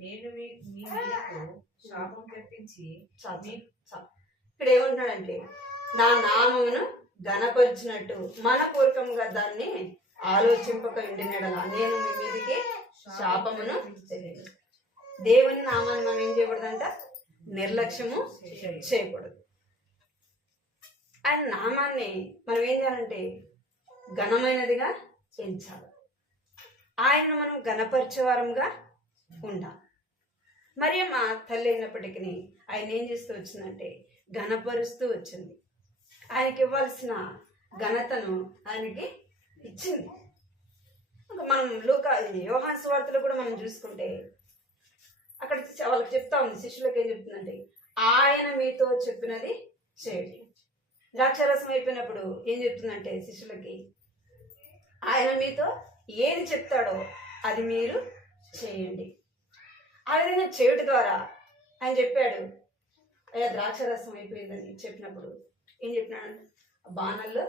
నేను మీ మీదకు శాపం తెప్పించి. ఇక్కడ ఏమంటున్నాడంటే, నా నామమును గణపరిచినట్టు మనపూర్వకంగా దాన్ని ఆలోచింపక ఉండిన యెడల నేను మీ మీదికి శాపమును తెలియదు. దేవుని నామాన్ని మనం ఏం చేయకూడదంట? నిర్లక్ష్యము చేయకూడదు. ఆయన నామాన్ని మనం ఏం చేయాలంటే ఘనమైనదిగా ఎంచాలి. ఆయనను మనం ఘనపరిచేవారంగా ఉండాలి. మరి మా తల్లి అయినప్పటికీ ఆయన ఏం చేస్తూ వచ్చిందంటే ఘనపరుస్తూ వచ్చింది. ఆయనకి ఇవ్వాల్సిన ఘనతను ఆయనకి ఇచ్చింది. మనం యోహాను సువార్తలో కూడా మనం చూసుకుంటే అక్కడ వాళ్ళకి చెప్తా ఉంది, శిష్యులకు ఏం చెప్తుందంటే ఆయన మీతో చెప్పినది చేయండి. ద్రాక్షారసం అయిపోయినప్పుడు ఏం చెప్తుందంటే శిష్యులకి, ఆయన మీతో ఏది చెప్తాడో అది మీరు చేయండి. ఆ విధంగా చేయడం ద్వారా ఆయన చెప్పాడు, అయ్యా ద్రాక్షారసం అయిపోయిందని చెప్పినప్పుడు ఏం చెప్పినాడు? బాణల్లో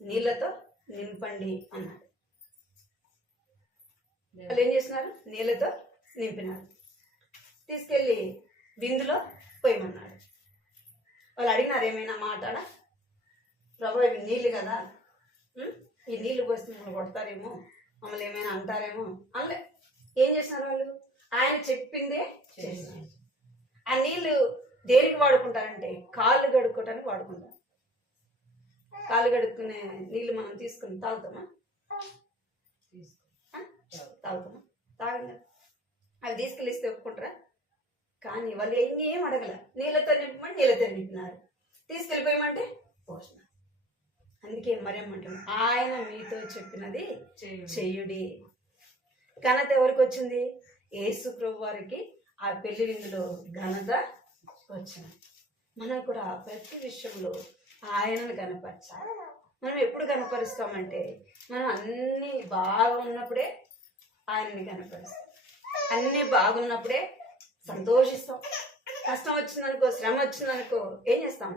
నీళ్ళతో నింపండి అన్నాడు. వాళ్ళు ఏం చేస్తున్నారు? నీళ్ళతో నింపినారు. తీసుకెళ్ళి బిందులో పోయమన్నాడు. వాళ్ళు అడిగినారు ఏమైనా మాట్లాడా? ప్రభు ఇవి నీళ్ళు కదా, ఈ నీళ్ళు పోస్తే మమ్మల్ని కొడతారేమో, మమ్మల్ని ఏమైనా అంటారేమో అనలే. ఏం చేస్తున్నారు వాళ్ళు? ఆయన చెప్పిందే చేస్తున్నారు. ఆ నీళ్ళు దేనికి వాడుకుంటారంటే కాళ్ళు కడుక్కోవటానికి వాడుకుంటారు. కాళ్ళు కడుక్కునే నీళ్ళు మనం తీసుకుని తాగుతామా? తాగుతామా? తాగం కదా. అవి తీసుకెళ్ళిస్తే ఒప్పుకుంటారా? కానీ వాళ్ళు ఏం అడగల, నీళ్ళతో నింపమని నీళ్ళతో నింపినారు. తీసుకెళ్ళిపోయమంటే పోషణ. అందుకే మరి ఏమంటారు? ఆయన మీతో చెప్పినది చెయ్యుడి. ఘనత ఎవరికి వచ్చింది? యేసు ప్రభు వారికి ఆ పెళ్లి విందులో ఘనత వచ్చింది. మనం కూడా ప్రతి విషయంలో ఆయనను గణపరచాలి. మనం ఎప్పుడు గణపరుస్తామంటే మనం అన్నీ బాగా ఉన్నప్పుడే ఆయనని గణపరుస్తాం. అన్నీ బాగున్నప్పుడే సంతోషిస్తాం. కష్టం వచ్చిందనుకో, శ్రమ వచ్చిందనుకో ఏం చేస్తాం?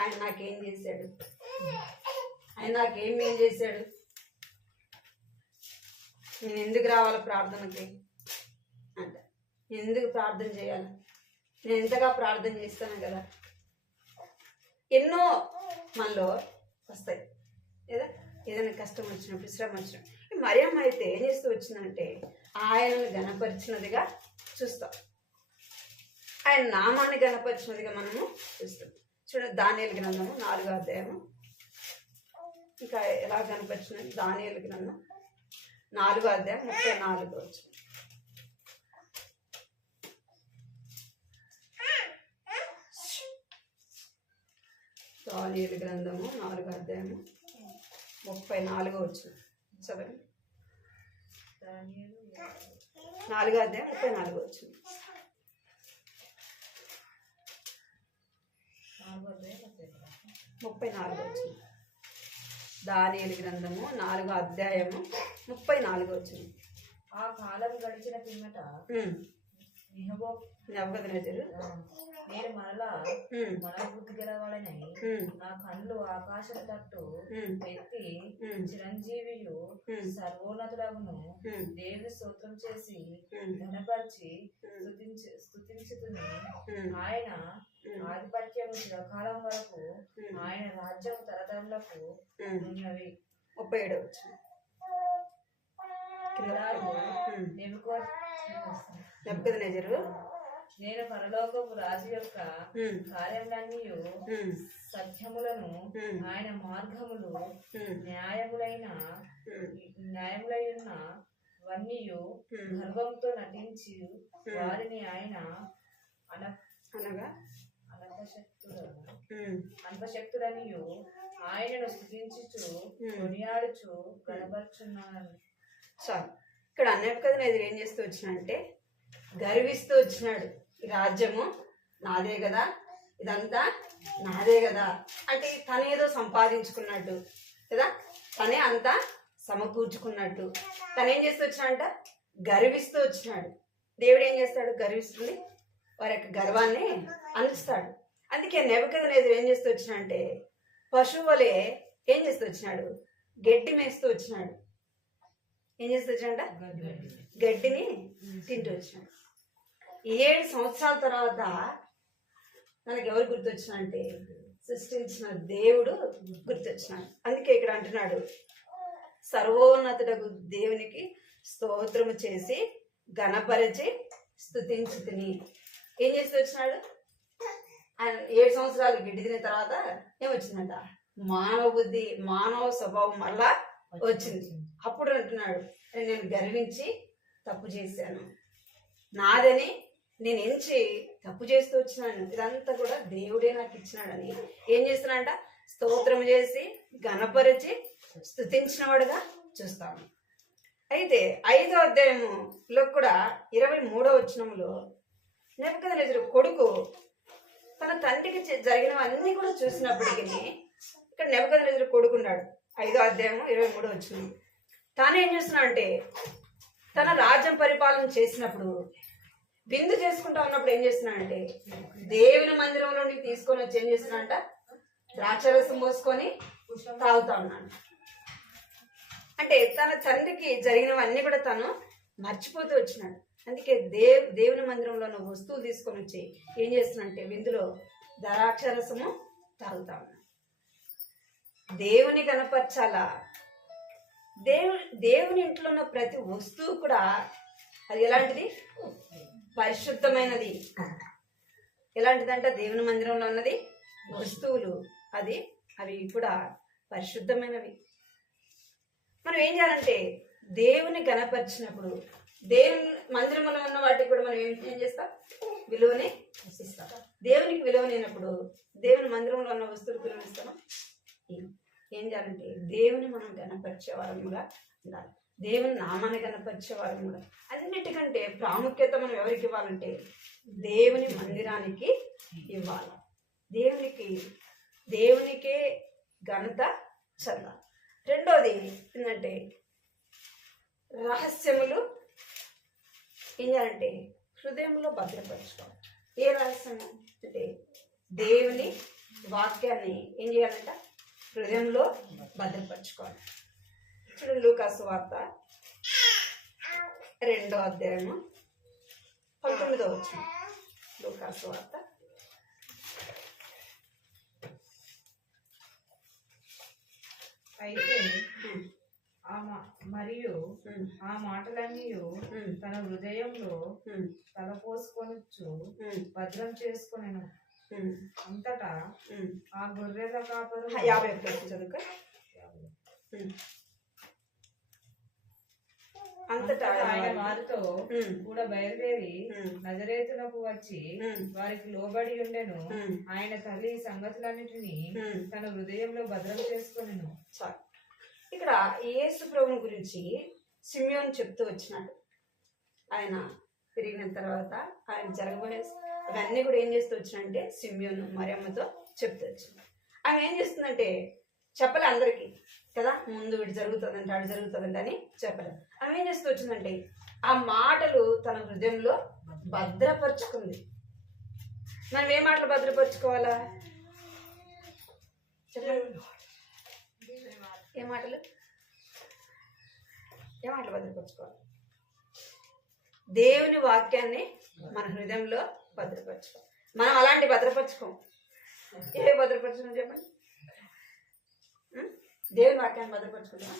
ఆయన నాకేం చేశాడు, ఆయన నాకేం చేశాడు, నేను ఎందుకు రావాలి ప్రార్థనకి అంట, నేను ఎందుకు ప్రార్థన చేయాలి, నేను ఎంతగా ప్రార్థన చేస్తాను కదా. ఎన్నో మనలో వస్తాయి లేదా, ఏదైనా కష్టం వచ్చినప్పుడు, శ్రమ వచ్చినప్పుడు. మరియమ్మ అయితే ఏం చేస్తూ వచ్చిందంటే ఆయనను గణపరిచినదిగా చూస్తాం. ఆయన నామాన్ని గణపరిచినదిగా మనము చూస్తాం. చూడండి, దానియేలు గ్రంథము 4వ అధ్యాయము. ఇంకా ఎలా గణపరిచినది? దానియేలు గ్రంథం 4వ అధ్యాయం 34వ వచనం. దానియేలు గ్రంథము 4వ అధ్యాయము 34వ వచనం చదవండి. 4వ అధ్యాయం 34వ వచనం. 34వ వచనం. దానియేలు గ్రంథము 4వ అధ్యాయము 34వ వచనం. ఆ కాలం గడిచిన పిమ్మట నెబుకద్నెజరు, నేను మరలా మనోబుద్ధి గలవాడనై నా కళ్ళు ఆకాశం తట్టు ఎత్తి చిరంజీవియు సర్వోన్నతుడగును దేవుని స్తోత్రం చేసి ఘనపరిచి స్తుతించుతుని. ఆయన ఆధిపత్యము చిరకాలం వరకు, ఆయన రాజ్యం తరతరములకు ఉన్నవి. 37వ వచనం. నెబుకద్నెజరు, నేను పరలోకపు రాజు యొక్క కార్యములన్నీ సత్యములను, ఆయన మార్గములు న్యాయములైన వన్నీ గర్వంతో నటించి వారిని ఆయన అనగా అంతశక్తుడనియు ఆయనను స్తుతించుచు కొనియాడుచు కనబరుచున్నాను. చాలు. ఇక్కడ నెబుకద్నెజరు ఏం చేస్తూ వచ్చినాడంటే గర్విస్తూ వచ్చినాడు. ఈ రాజ్యము నాదే కదా, ఇదంతా నాదే కదా అంటే తనేదో సంపాదించుకున్నట్టు కదా, తనే అంతా సమకూర్చుకున్నట్టు తనేం చేస్తూ వచ్చినాడంట, గర్విస్తూ వచ్చినాడు. దేవుడు ఏం చేస్తాడు, గర్విస్తుంది వారి యొక్క గర్వాన్ని అణుస్తాడు. అందుకే నెబుకద్నెజరు ఏం చేస్తూ వచ్చినాడంటే పశువులే ఏం చేస్తూ వచ్చినాడు, గడ్డి మేస్తూ వచ్చినాడు. ఏం చేస్తూ వచ్చినాడ, గడ్డిని తింటూ వచ్చినాడు. 7 సంవత్సరాల తర్వాత మనకి ఎవరు గుర్తొచ్చినంటే సృష్టించిన దేవుడు గుర్తొచ్చినాడు. అందుకే ఇక్కడ అంటున్నాడు, సర్వోన్నతుడగు దేవునికి స్తోత్రము చేసి ఘనపరిచి స్తుతించుతిని. ఏం చేస్తూ వచ్చినాడు, ఆయన 7 సంవత్సరాలు గిడ్డి తిన తర్వాత ఏమొచ్చిందంట, మానవ బుద్ధి మానవ స్వభావం మళ్ళా వచ్చింది. అప్పుడు అంటున్నాడు, నేను గర్వించి తప్పు చేశాను, నాదని నేను ఎంచి తప్పు చేస్తూ వచ్చినాను, ఇదంతా కూడా దేవుడే నాకు ఇచ్చినాడని ఏం చేస్తున్నాడంట, స్తోత్రం చేసి ఘనపరిచి స్తుతించిన వాడుగా చూస్తాము. అయితే 5వ అధ్యాయములో కూడా 23వ వచనంలో నెబుకద్నెజరు కొడుకు తన తండ్రికి జరిగినవన్నీ కూడా చూసినప్పటికీ ఇక్కడ నెబుకద్నెజరు కొడుకున్నాడు. 5వ అధ్యాయము 23వ వచనం. తాను ఏం చేస్తున్నా అంటే తన రాజ్యం పరిపాలన చేసినప్పుడు విందు చేసుకుంటా ఉన్నప్పుడు ఏం చేస్తున్నాడంటే దేవుని మందిరంలోని తీసుకొని వచ్చి ఏం చేస్తున్నాడంట, ద్రాక్షరసం పోసుకొని తాగుతా ఉన్నాడు. అంటే తన తండ్రికి జరిగినవన్నీ కూడా తను మర్చిపోతూ వచ్చినాడు. అందుకే దేవుని మందిరంలో ఉన్న వస్తువులు తీసుకొని వచ్చి ఏం చేస్తున్నాడంటే విందులో ద్రాక్షరసము తాగుతా ఉన్నాడు. దేవుని కనపరచాలా, దేవుని ఇంట్లో ఉన్న ప్రతి వస్తువు కూడా అది ఎలాంటిది, పరిశుద్ధమైనది. ఎలాంటిదంట, దేవుని మందిరంలో ఉన్నది వస్తువులు అవి కూడా పరిశుద్ధమైనవి. మనం ఏం చేయాలంటే దేవుని గణపరిచినప్పుడు దేవుని మందిరంలో ఉన్న వాటికి కూడా మనం ఏం చేస్తాం, విలువని ఇస్తాం. దేవునికి విలువనైనప్పుడు దేవుని మందిరంలో ఉన్న వస్తువులకు విలువనిస్తామా? ఏం చేయాలంటే దేవుని మనం గణపరిచే వారముగా ఉండాలి, దేవుని నామాన్ని గణపరిచే వారముగా. అన్నిటికంటే ప్రాముఖ్యత మనం ఎవరికి ఇవ్వాలంటే దేవుని మందిరానికి ఇవ్వాలి. దేవునికే ఘనత చెందాలి. రెండోది ఏంటంటే రహస్యములు ఏం చేయాలంటే హృదయంలో భద్రపరచుకోవాలి. ఏ రహస్యము అంటే దేవుని వాక్యాన్ని ఏం చేయాలంట, హృదయంలో భద్రపరచుకోవాలి. చూడండి, లూకాసు వార్త 2వ అధ్యాయము 19వ వచనం. లూకాసు వార్త అయితే మరియు ఆ మాటలన్నీ తన హృదయంలో తలపోసుకొనొచ్చు భద్రం చేసుకొనెను. అంతటా ఆ గొర్రెల కాపరు 51 చదువుక. అంతటా ఆయన వారితో కూడా బయలుదేరి నజరేతునకు వచ్చి వారికి లోబడి ఉండెను. ఆయన తల్లి సంగతులన్నిటినీ తన హృదయంలో భద్రం చేసుకొనెను. ఇక్కడ యేసు ప్రభుని గురించి సిమియోను చెప్తూ వచ్చినాడు. ఆయన పెరిగిన తర్వాత ఆయన జరగబోయే అవన్నీ కూడా ఏం చేస్తూ వచ్చినంటే సిమియోను మరియమ్మతో చెప్తూ వచ్చింది. ఆమె ఏం చేస్తుందంటే చెప్పలే అందరికీ కదా, ముందు వీడు జరుగుతుందంటే ఆడు జరుగుతుందంటే అని చెప్పలేదు. ఆమె ఏం చేస్తూ వచ్చిందంటే ఆ మాటలు తన హృదయంలో భద్రపరుచుకుంది. మనం ఏ మాటలు భద్రపరుచుకోవాలా, ఏ మాటలు భద్రపరచుకోవాలి? దేవుని వాక్యాన్ని మన హృదయంలో భద్రపరచుకోవాలి. మనం అలాంటి భద్రపరచుకోం. ఏ భద్రపరచుకోం చెప్పండి? దేవుని వాక్యాన్ని భద్రపరచుకుంటాం.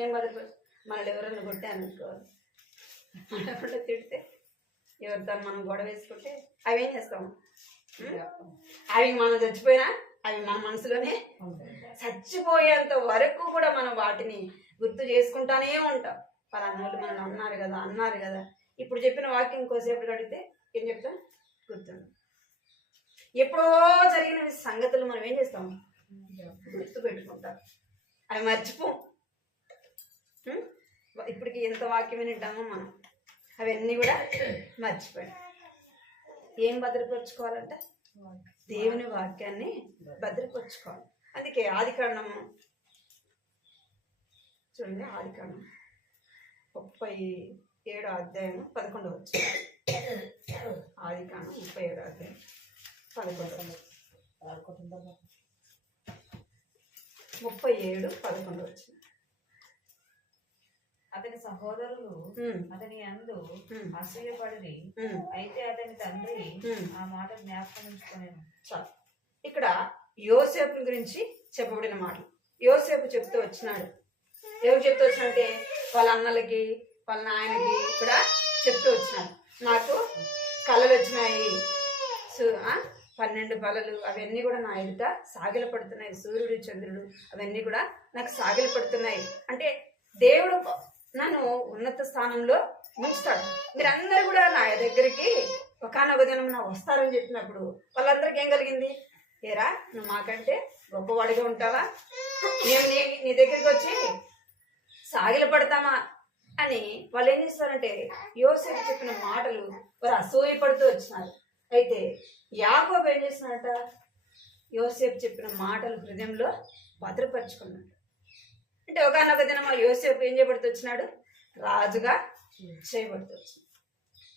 ఏం భద్రపరచు, మనల్ని ఎవరన్నా కొట్టానుకోవాలి, మన ఎవరన్నా తిడితే, ఎవరితో మనం గొడవ వేసుకుంటే అవి ఏం చేస్తాం, అవి మనం చచ్చిపోయినా అవి మన మనసులోనే చచ్చిపోయేంత వరకు కూడా మనం వాటిని గుర్తు చేసుకుంటానే ఉంటాం. పలానోళ్ళు మనల్ని అన్నారు కదా ఇప్పుడు చెప్పిన వాక్యం ఇంకోసేపు అడిగితే ఏం చెప్తాం, గుర్తుంది. ఎప్పుడో జరిగిన సంగతులు మనం ఏం చేస్తాం, గుర్తు పెట్టుకుంటాం, అవి మర్చిపోం. ఇప్పటికి ఎంత వాక్యం వింటామో మనం అవన్నీ కూడా మర్చిపోయాం. ఏం భద్రపరుచుకోవాలంటే దేవుని వాక్యాన్ని భద్రపరుచుకోవాలి. అందుకే ఆదికాండము చూడండి, ఆదికాండం 37వ అధ్యాయం 11వ వచనం. ఆదికాండం 37వ అధ్యాయం 11వ 37:11 వచనం. అతని సహోదరులు అతని యందు అసూయపడి, అయితే అతని తండ్రి ఆ మాట జ్ఞాపకం ఉంచుకునేను. చాలు. ఇక్కడ యోసేపు గురించి చెప్పబడిన మాటలు. యోసేపు చెప్తూ వచ్చినాడు. ఎవరు చెప్తూ వచ్చినంటే వాళ్ళ అన్నలకి, వాళ్ళ నాయనకి కూడా చెప్తూ వచ్చినాడు. నాకు కళలు వచ్చినాయి, 12 కళలు, అవన్నీ కూడా నా ఎదుట సాగిల పడుతున్నాయి. సూర్యుడు చంద్రుడు అవన్నీ కూడా నాకు సాగిల పడుతున్నాయి. అంటే దేవుడు నన్ను ఉన్నత స్థానంలో ఉంచుతాడు. మీరందరూ కూడా నా దగ్గరికి ఒకనొక దినం నా వస్తారని చెప్పినప్పుడు వాళ్ళందరికీ ఏం కలిగింది? ఏరా, నువ్వు మాకంటే గొప్పవాడిగా ఉంటావా? మేము నీ దగ్గరికి వచ్చి సాగిల పడతామా అని వాళ్ళు ఏం చేస్తారంటే యోసేపు చెప్పిన మాటలు వారు అసూయపడుతూ వచ్చినారు. అయితే యాకోబు ఏం చేస్తున్నాడట? యోసేపు చెప్పిన మాటలు హృదయంలో భద్రపరుచుకున్నాడు. అంటే ఒకనొక దినం యోసేపు ఏం చేయబడుతూ వచ్చినాడు? రాజుగా చేయబడుతూ వచ్చినాడు.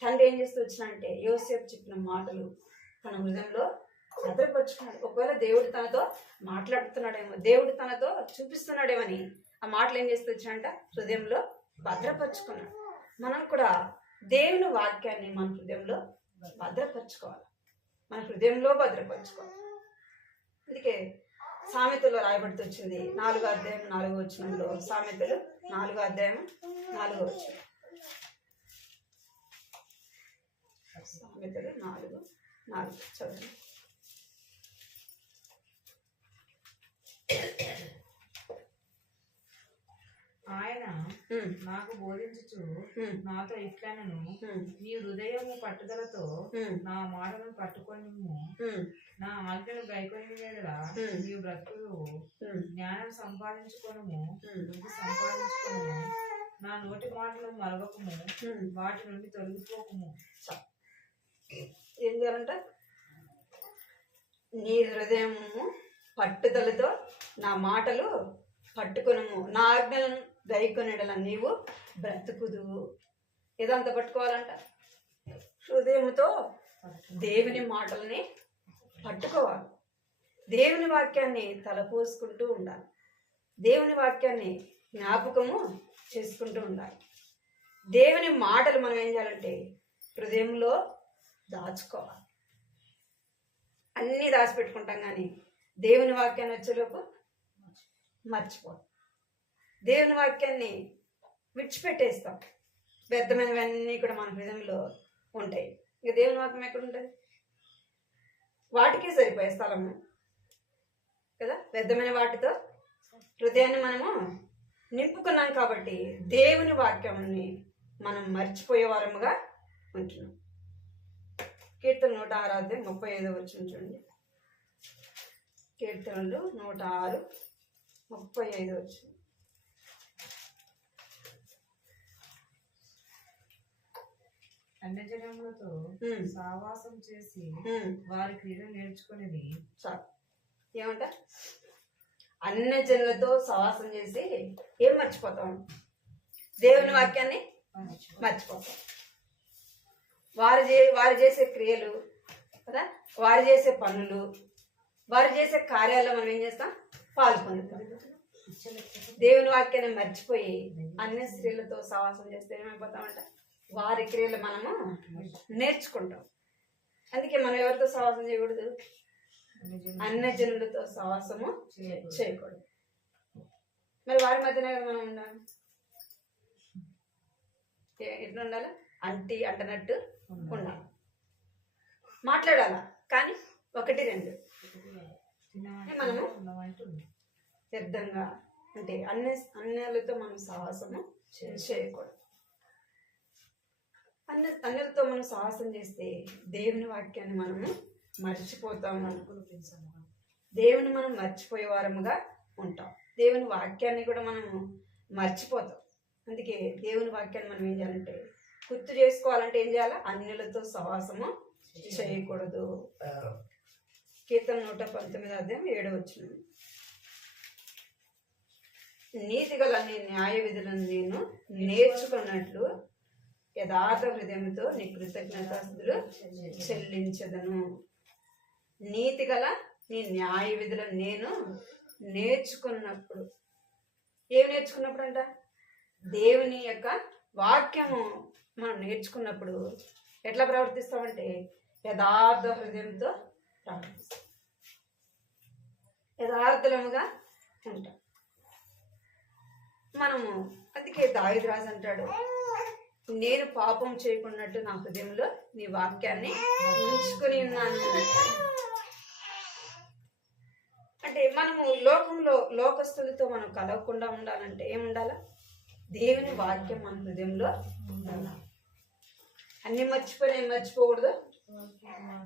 తండ్రి ఏం చేస్తూ వచ్చినాడంటే యోసేపు చెప్పిన మాటలు తన హృదయంలో భద్రపరుచుకున్నాడు. ఒకవేళ దేవుడు తనతో మాట్లాడుతున్నాడేమో, దేవుడు తనతో చూపిస్తున్నాడేమని ఆ మాటలు ఏం చేస్తూ వచ్చినాడంట? హృదయంలో భద్రపరుచుకున్నాడు. మనం కూడా దేవుని వాక్యాన్ని మన హృదయంలో భద్రపరచుకోవాలి, మన హృదయంలో భద్రపరచుకోవాలి. అందుకే సామెతలో రాయబడుతూ వచ్చింది 4వ అధ్యాయం 4వ వచనంలో. సామెతలు 4వ అధ్యాయం 4వ వచనం. సామెతలు 4:4 చదువు. ఆయన నాకు బోధించుచు నాతో ఇట్లనను, నీ హృదయము పట్టుదలతో నా మాటలను పట్టుకొని నా ఆజ్ఞను గైకొని వేళ నీవు బ్రతుకు. జ్ఞానం సంపాదించుకోనము, బుద్ధి సంపాదించుకోనము. నా నోటి మాటలు మరవకము, వాటి నుండి తొలగిపోకము. ఏం చేయాలంట? నీ హృదయము పట్టుదలతో నా మాటలు పట్టుకొనము, నా ఆజ్ఞలను గైకొనెడల నీవు బ్రతుకుదువు. ఏదంతా పట్టుకోవాలంట? హృదయముతో దేవుని మాటల్ని పట్టుకోవాలి. దేవుని వాక్యాన్ని తలపోసుకుంటూ ఉండాలి. దేవుని వాక్యాన్ని జ్ఞాపకము చేసుకుంటూ ఉండాలి. దేవుని మాటలు మనం ఏం చేయాలంటే హృదయంలో దాచుకోవాలి. అన్నీ దాచిపెట్టుకుంటాం, కానీ దేవుని వాక్యాన్ని వచ్చేలోపు మర్చిపోతాం. దేవుని వాక్యాన్ని విడిచిపెట్టేస్తాం. వ్యర్థమైనవన్నీ కూడా మన హృదయంలో ఉంటాయి. ఇక దేవుని వాక్యం ఎక్కడ ఉంటుంది? వాటికే సరిపోయే స్థలము కదా. వ్యర్థమైన వాటితో హృదయాన్ని మనము నింపుకున్నాం కాబట్టి దేవుని వాక్యాన్ని మనం మర్చిపోయే వారముగా ఉంటున్నాం. కీర్తన 106 అధ్యాయం 35వ వచనం చూడండి. కీర్తనలు 106 35 వచనం. అన్యజనములతో సావాసం చేసి వారి క్రియలు నేర్చుకునేది. ఏమంట? అన్యజనులతో సవాసం చేసి ఏం మర్చిపోతాం? దేవుని వాక్యాన్ని మర్చిపోతాం. వారు చేసే క్రియలు కదా, వారు చేసే పనులు, వారు చేసే కార్యాల్లో మనం ఏం చేస్తాం? పాల్పొందుతాం. దేవుని వాక్యాన్ని మర్చిపోయి అన్య స్త్రీలతో సవాసం చేస్తే ఏమైపోతామంట? వారి క్రియలు మనము నేర్చుకుంటాం. అందుకే మనం ఎవరితో సవాసం చేయకూడదు? అన్యజనులతో సవాసము చేయకూడదు. మరి వారి మధ్యనే కదా మనం ఉండాలి. ఎట్లా ఉండాలి? అంటనట్టు ఉండాలి. మాట్లాడాలా, కానీ 1-2 మనము వ్యర్థంగా అంటే అన్యులతో మనం సాహసము చేయకూడదు. అన్యులతో మనం సాహసం చేస్తే దేవుని వాక్యాన్ని మనము మర్చిపోతాము. దేవుని మనం మర్చిపోయే వారముగా ఉంటాం. దేవుని వాక్యాన్ని కూడా మనము మర్చిపోతాం. అందుకే దేవుని వాక్యాన్ని మనం ఏం చేయాలంటే గుర్తు చేసుకోవాలంటే ఏం చేయాలి? అన్యులతో సహవాసము చేయకూడదు. కీర్తన 119:7. నీతి గల నీ న్యాయ విధులను నేను నేర్చుకున్నట్లు యథార్థ హృదయంతో నీ కృతజ్ఞతాస్తుతులు చెల్లించదను. నీతి గల నీ న్యాయ విధులను నేను నేర్చుకున్నప్పుడు, ఏమి నేర్చుకున్నప్పుడు అంట? దేవుని యొక్క వాక్యము మనం నేర్చుకున్నప్పుడు ఎట్లా ప్రవర్తిస్తామంటే యథార్థ హృదయంతో ప్రవర్తిస్తాం, యథార్థముగా ఉంటాం మనము. అందుకే దావీదు రాజు అంటాడు, నేను పాపం చేయకున్నట్టు నా హృదయంలో నీ వాక్యాన్ని ఉంచుకొని ఉన్నాను. అంటే మనము లోకంలో లోకస్తులతో మనం కలవకుండా ఉండాలంటే ఏముండాలా? దేవుని వాక్యం మన హృదయంలో ఉండాలి. అన్ని మర్చిపోకూడదు,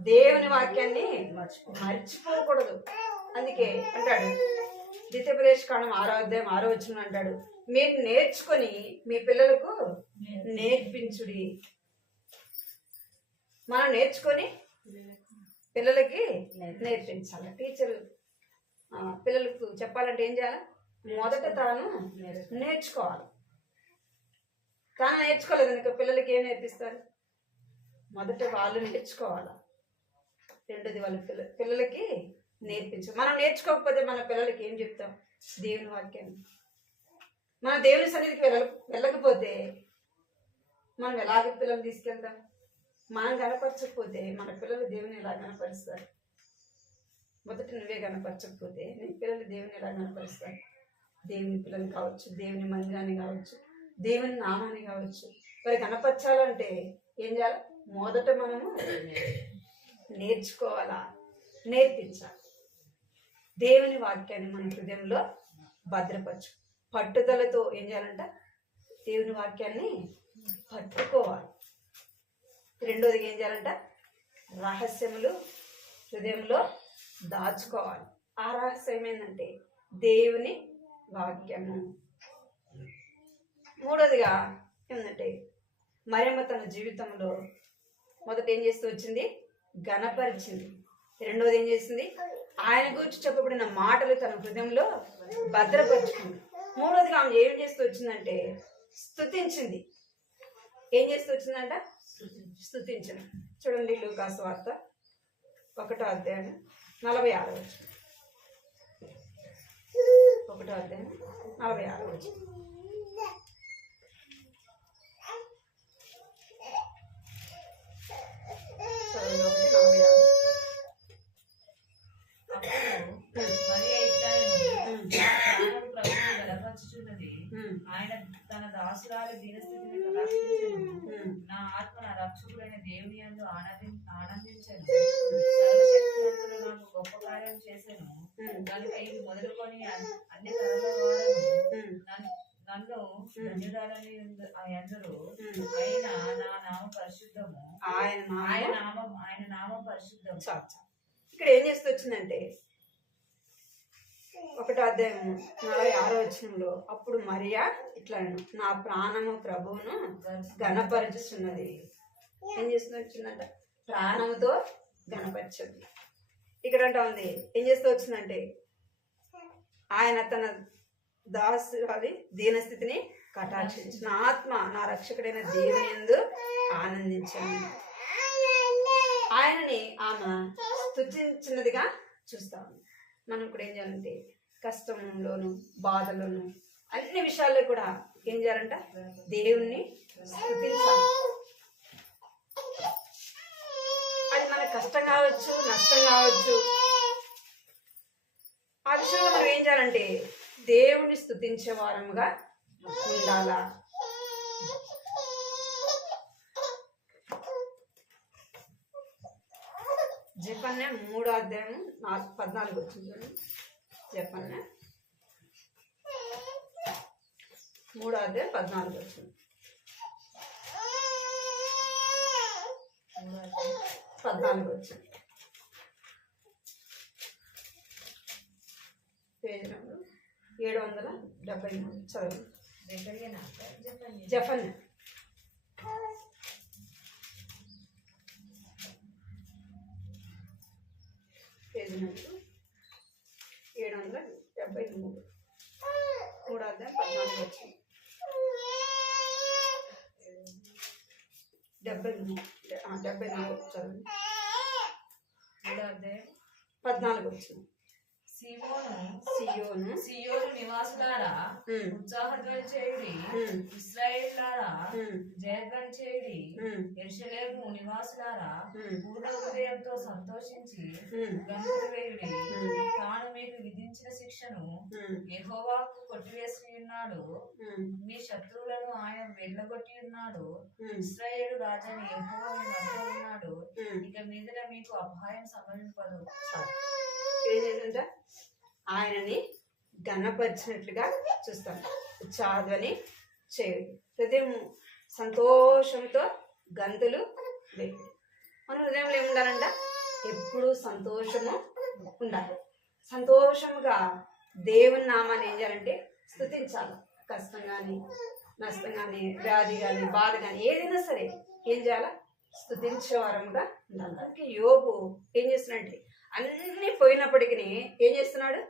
దేవుని వాక్యాన్ని మర్చిపోకూడదు. అందుకే అంటాడు ద్వితీయోపదేశకాండం 6:6 అంటాడు, మీరు నేర్చుకొని మీ పిల్లలకు నేర్పించుడి. మనం నేర్చుకొని పిల్లలకి నేర్పించాలి. టీచరు పిల్లలకు చెప్పాలంటే ఏం చేయాలి? మొదట తాను నేర్చుకోవాలి. తాను నేర్చుకోలేదు ఇంకా పిల్లలకి ఏం నేర్పిస్తారు? మొదట వాళ్ళు నేర్చుకోవాలి. రెండోది వాళ్ళ పిల్లలకి నేర్పించాలి. మనం నేర్చుకోకపోతే మన పిల్లలకి ఏం చెప్తాం? దేవుని వాక్యాన్ని. మన దేవుని సన్నిధికి వెళ్ళకపోతే మనం ఎలాగ పిల్లలు తీసుకెళ్తాం? మనం కనపరచకపోతే మన పిల్లలు దేవుని ఎలా కనపరుస్తారు? మొదట నువ్వే కనపరచకపోతే నీ పిల్లలు దేవుని ఎలా కనపరుస్తారు? దేవుని పిల్లలు కావచ్చు, దేవుని మందిరాన్ని కావచ్చు, దేవుని నామాన్ని కావచ్చు, మరి కనపరచాలంటే ఏం చేయాలి? మొదట మనము నేర్చుకోవాలా, నేర్పించాలి. దేవుని వాక్యాన్ని మన హృదయంలో భద్రపరచు. పట్టుదలతో ఏం చేయాలంట? దేవుని వాక్యాన్ని పట్టుకోవాలి. రెండోది ఏం చేయాలంట? రహస్యములు హృదయంలో దాచుకోవాలి. ఆ రహస్యం ఏంటంటే దేవుని వాక్యము. మూడోదిగా ఏంటంటే మరియమ్మ తన జీవితంలో మొదట ఏం చేస్తూ వచ్చింది? ఘనపరిచింది. రెండోది ఏం చేసింది? ఆయన గురించి చెప్పబడిన మాటలు తన హృదయంలో భద్రపరుచుకుంది. మూడోదిగా ఆమె ఏం చేస్తూ వచ్చిందంటే స్తుతించింది. ఏం చేస్తూ వచ్చిందంట? స్తుతించింది. చూడండి లూకా సువార్త 1:46. 1:46. ఆయన తన దాసురాలి దీనస్థితిని కటాక్షించెను. నా ఆత్మ నా రక్షకుడైన దేవుని యందు ఆనందించెను. సర్వశక్తిమంతుడు నాకు గొప్ప కార్యం చేశాను కనుక ఇది మొదలుకొని అన్ని తరాల వారు నన్ను ధన్యురాలని అందరూ. ఆయన నా నామ పరిశుద్ధము, ఆయన నామం పరిశుద్ధము. ఇక్కడ ఏం చేస్తూ వచ్చిందంటే 1:46 అప్పుడు మరియా ఇట్లా నా ప్రాణము ప్రభువును ఘనపరుచున్నది. ఏం చేస్తూ వచ్చిందంట? ప్రాణముతో ఘనపరచుంది. ఇక్కడ అంటా ఉంది ఏం చేస్తూ వచ్చిందంటే ఆయన తన దాసురాలి దీనస్థితిని కటాక్షించి నా ఆత్మ నా రక్షకుడైన దేవుని యందు ఆనందించాను. ఆయనని ఆమె స్తుతించినదిగా చూస్తాము. మనం కూడా ఏం చేయాలంటే కష్టంలోను బాధలోను అన్ని విషయాల్లో కూడా ఏం చేయాలంట? దేవుణ్ణి స్తుతించాలి. అది మనకు కష్టం కావచ్చు, నష్టం కావచ్చు, ఆ విషయంలో మనం ఏం చేయాలంటే దేవుణ్ణి స్తుతించే వారముగా ఉండాలా. జెఫన్యా 3:14. జెఫన్యా 3:14. 14. పేజ్ నెంబర్ 773 చదవండి. జకర్యానా చెప్పండి. జఫన్ పేజ్ నెంబర్ 773 3:14 వచ్చింది. 74 చదవండి. 14 వచ్చింది. సియోను నివాసులారా ఉత్సాహధ్వని చేయుడి, ఇశ్రాయేలులారా జయధ్వని చేయుడి, యెరూషలేము నివాసులారా పూర్ణ హృదయంతో సంతోషించి గంతులు వేయుడి. తాను మీకు విధించిన శిక్షను యెహోవాకు కొట్టివేసి ఉన్నాడు, మీ శత్రువులను ఆయన వెళ్ళగొట్టి ఉన్నాడు. ఇశ్రాయేలు రాజైన యెహోవా మీ మధ్య ఉన్నాడు, ఇక మీదట మీకు అపాయం సంభవింపదు. ఏంటంటే ఆయనని ఘనపరిచినట్లుగా చూస్తాం. ఉత్సాహధ్వని చేయుడు, హృదయం సంతోషంతో గంతులు వేయుడు. మన హృదయంలో ఏముండాలంట? ఎప్పుడు సంతోషము ఉండాలి. సంతోషముగా దేవుని నామాన్ని ఏం చేయాలంటే స్తుతించాలి. కష్టం కానీ నష్టం కానీ వ్యాధి కానీ బాధ కానీ ఏదైనా సరే ఏం చేయాలా? స్తుతించే వారముగా ఉండాలి. అందుకే యోబు ఏం చేస్తున్నాడంటే అన్ని పోయినప్పటికీ ఏం చేస్తున్నాడు?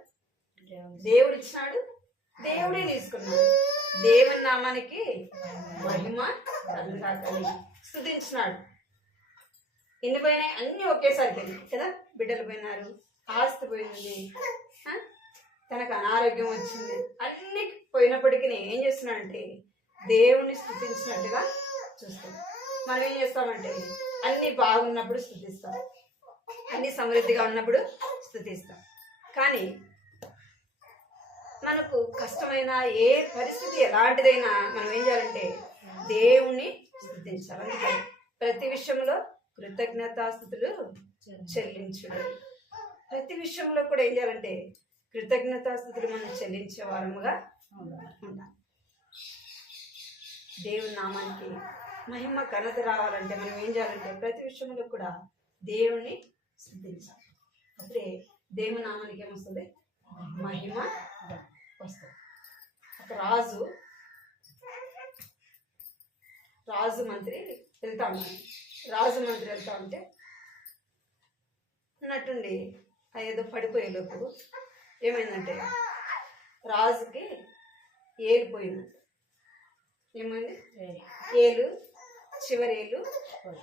దేవుడు ఇచ్చినాడు, దేవుడే తీసుకున్నాడు. దేవుని నామానికి మహిమ కలుగుగాక స్తుతించినాడు. ఎన్ని పోయినాయి? అన్ని ఒకేసారి పోయినాయి కదా. బిడ్డలు పోయినారు, ఆస్తి పోయింది, తనకు అనారోగ్యం వచ్చింది. అన్ని పోయినప్పటికీ ఏం చేస్తున్నాడంటే దేవుణ్ణి స్తుతించినట్టుగా చూస్తాం. మనం ఏం చేస్తామంటే అన్ని బాగున్నప్పుడు స్తుతిస్తాం, అన్ని సమృద్ధిగా ఉన్నప్పుడు స్తుతిస్తాం. కానీ మనకు కష్టమైన ఏ పరిస్థితి ఎలాంటిదైనా మనం ఏం చేయాలంటే దేవుణ్ణి స్తుతించాలి. అందుకే ప్రతి విషయంలో కృతజ్ఞతాస్తుతులు చెల్లించుడు. ప్రతి విషయంలో కూడా ఏం చేయాలంటే కృతజ్ఞతాస్తుతులు మనం చెల్లించే వారముగా ఉండాలి. దేవుని నామానికి మహిమ ఘనత రావాలంటే మనం ఏం చేయాలంటే ప్రతి విషయంలో కూడా దేవుణ్ణి స్తుతించాలి. అప్పుడే దేవుని నామానికి ఏమొస్తుంది? మహిమ వస్తుంది. ఒక రాజు మంత్రి వెళ్తా ఉన్నాడు. రాజు మంత్రి వెళ్తా ఉంటే అన్నట్టుండి ఏదో పడిపోయేలోపు ఏమైందంటే రాజుకి ఏలు పోయిందంట. ఏమైంది? ఏలు, చివరి ఏలు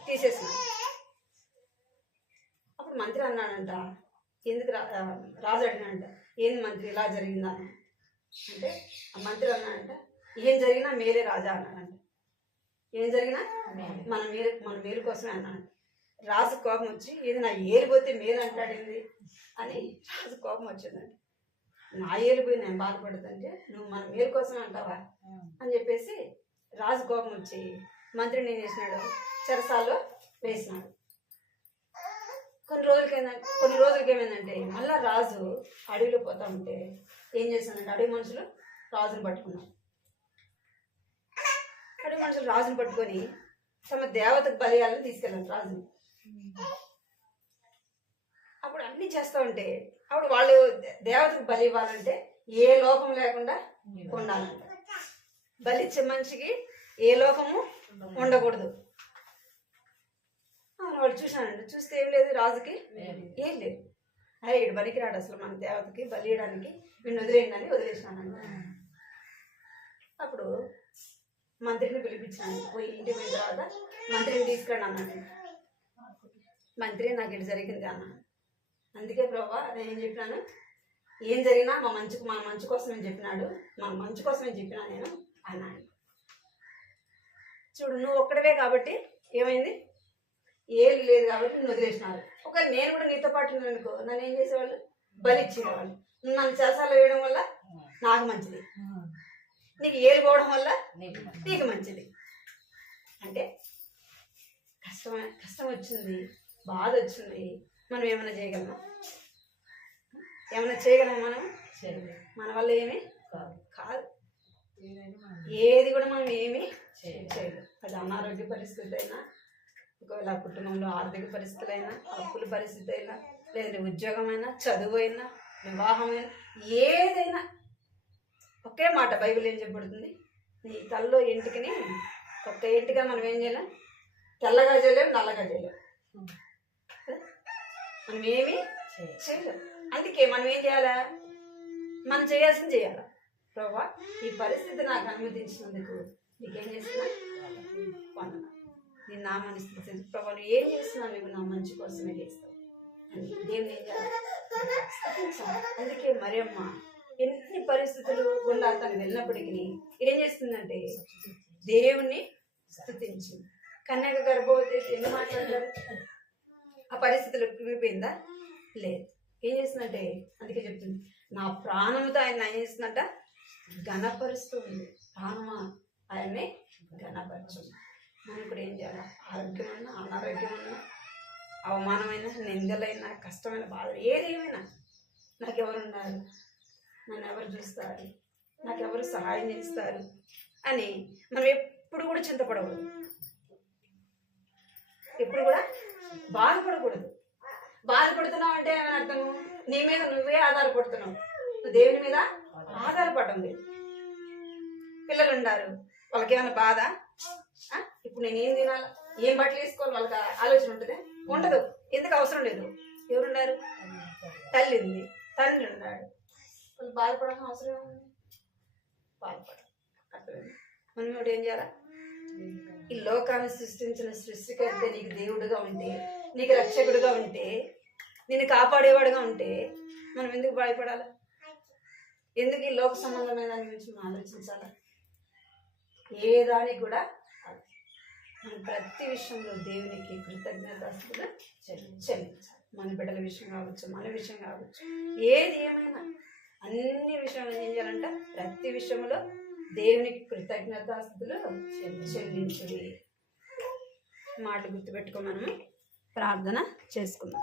తీసేసినాడు. అప్పుడు మంత్రి అన్నాడంట, ఎందుకు రాజు అడిగినాడంట, ఏంది మంత్రి ఇలా జరిగిందా అంటే ఆ మంత్రి అన్నాడంట, ఏం జరిగినా మేలే రాజా అన్నాడంట. ఏం జరిగినా మన మేలు కోసమే అన్నాడంట. రాజు కోపం వచ్చి ఏది నా ఏలు పోతే మేలు అంటాడింది అని రాజు కోపం వచ్చిందంట. నా ఏలు పోయి నేను బాధపడుతుంటే నువ్వు మన మేలు కోసమే అంటావా అని చెప్పేసి రాజు కోపం వచ్చి మంత్రిని ఏం చేసినాడు? చెరసాల్లో వేసినాడు. కొన్ని రోజులకి ఏమైందంటే మళ్ళా రాజు అడవిలో పోతా ఉంటే ఏం చేశానంటే అడవి మనుషులు రాజును పట్టుకున్నారు. అడవి మనుషులు రాజును పట్టుకొని తమ దేవతకు బలియాలని తీసుకెళ్ళారు రాజుని. అప్పుడు అన్ని చేస్తూ ఉంటే అప్పుడు వాళ్ళు దేవతకు బలి ఇవ్వాలంటే ఏ లోపం లేకుండా ఉండాలంట. బలిచ్చే మనిషికి ఏ లోపము ఉండకూడదు. వాళ్ళు చూశానండి, చూస్తే ఏం లేదు, రాజుకి ఏం లేదు. అరే ఇటు బలికి రాడు అసలు మన దేవతకి బలి ఇవ్వడానికి, వీడిని వదిలేయండి అని వదిలేసినానండి. అప్పుడు మంత్రిని పిలిపించాను. పోయి ఇంటికి పోయిన తర్వాత మంత్రిని తీసుకురండి అన్నాడు. మంత్రి నాకు ఇటు జరిగింది అన్న. అందుకే ప్రభా నేను ఏం చెప్పినాను, ఏం జరిగినా మన మంచి కోసమే చెప్పినాడు, మన మంచి కోసమే చెప్పినా నేను అన్నాడు. చూడు నువ్వు ఒక్కడవే కాబట్టి ఏమైంది, ఏం లేదు కాబట్టి నువ్వు వదిలేసినారు. ఒకవేళ నేను కూడా నీతో పాటు అనుకో, నన్ను ఏం చేసేవాళ్ళు? బలి ఇచ్చేవాళ్ళు. నువ్వు నన్ను చెరసాల్లో వేయడం వల్ల నాకు మంచిది, నీకు ఏలు పోవడం వల్ల నీకు మంచిది. అంటే కష్టం వచ్చింది, బాధ వచ్చింది, మనం ఏమైనా చేయగలమా? ఏమైనా చేయగలమా? మనం మన వల్ల ఏమీ కాదు. ఏది కూడా మనం ఏమీ చేయలేము. అది అనారోగ్య పరిస్థితి అయినా, ఒకవేళ కుటుంబంలో ఆర్థిక పరిస్థితులైనా, అప్పుల పరిస్థితి అయినా, లేదంటే ఉద్యోగమైనా, చదువు అయినా, వివాహమైనా, ఏదైనా ఒకే మాట బైబిల్ ఏం చెప్పబడుతుంది, నీ తల్లో ఎంటికని ఒక్క ఎంటిక మనం ఏం చేయలేం, తెల్లగా చేయలేం, నల్లగా చేయలేం, మనం ఏమీ చేయలేం. అందుకే మనం ఏం చేయాలా, మనం చేయాల్సింది చేయాలా. ప్రభా ఈ పరిస్థితి నాకు అనుమతించినందుకు నీకేం చేస్తున్నా వందనాలు, నీ నామాన్ని స్తుతించు. ప్రభా నువ్వు ఏం చేస్తున్నావు, నువ్వు నా మంచి కోసమే చేస్తావు అని దేవుని ఏం చేయాలి, స్తుతించాలి. అందుకే మరియమ్మ ఎన్ని పరిస్థితులు గుండా తను వెళ్ళినప్పటికీ ఏం చేస్తుందంటే దేవుణ్ణి స్తుతించు. కన్యక గర్భవతి ఎన్ని మాట్లాడారు, ఆ పరిస్థితులు కృగిపోయిందా, లేదు. ఏం చేస్తుందంటే అందుకే చెప్తుంది, నా ప్రాణంతో ఆయన ఏం చేస్తుందంట, ఘనపరుస్తూ ఉంది. ప్రాణమా ఆయన్ని ఘనపరచు. మనం కూడా ఏం చేయాలి, ఆరోగ్యం ఉన్నా అనారోగ్యం ఉన్నా అవమానమైన నిందలైనా కష్టమైన బాధలు ఏదేమైనా నాకెవరున్నారు, నన్ను ఎవరు చూస్తారు, నాకెవరు సహాయం చేస్తారు అని మనం ఎప్పుడు కూడా చింతపడకూడదు, ఎప్పుడు కూడా బాధపడకూడదు. బాధపడుతున్నావు అంటే ఏమని అర్థము, నీ మీద నువ్వే ఆధారపడుతున్నావు, నువ్వు దేవుని మీద ఆధారపడడం లేదు. పిల్లలు ఉన్నారు, వాళ్ళకి ఏమైనా బాధ, ఇప్పుడు నేను ఏం తినాలి, ఏం బట్టలు వేసుకోవాలి, వాళ్ళకి ఆలోచన ఉంటుంది, ఉండదు. ఎందుకు అవసరం లేదు. ఎవరున్నారు, తల్లి ఉంది, తండ్రి ఉన్నాడు, వాళ్ళు బాధపడాల్సిన అవసరం ఏముంది, బాధపడాలి. అర్థమైంది. మనం ఇప్పుడు ఏం చేయాలా, ఈ లోకాన్ని సృష్టించిన సృష్టికర్త నీకు దేవుడుగా ఉంటే, నీకు రక్షకుడుగా ఉంటే, నిన్ను కాపాడేవాడుగా ఉంటే మనం ఎందుకు భయపడాలి, ఎందుకు ఈ లోక సంబంధమైన దాని గురించి మనం ఆలోచించాలా, ఏ దానికి కూడా మనం ప్రతి విషయంలో దేవునికి కృతజ్ఞతాస్తులు చెల్లించాలి. మన బిడ్డల విషయం కావచ్చు, మన విషయం కావచ్చు, ఏది ఏమైనా అన్ని విషయాలు ఏం చేయాలంట, ప్రతి విషయంలో దేవునికి కృతజ్ఞతాస్తులు చెల్లించుడి. మాటలు గుర్తుపెట్టుకో, మనము ప్రార్థన చేసుకుందాం.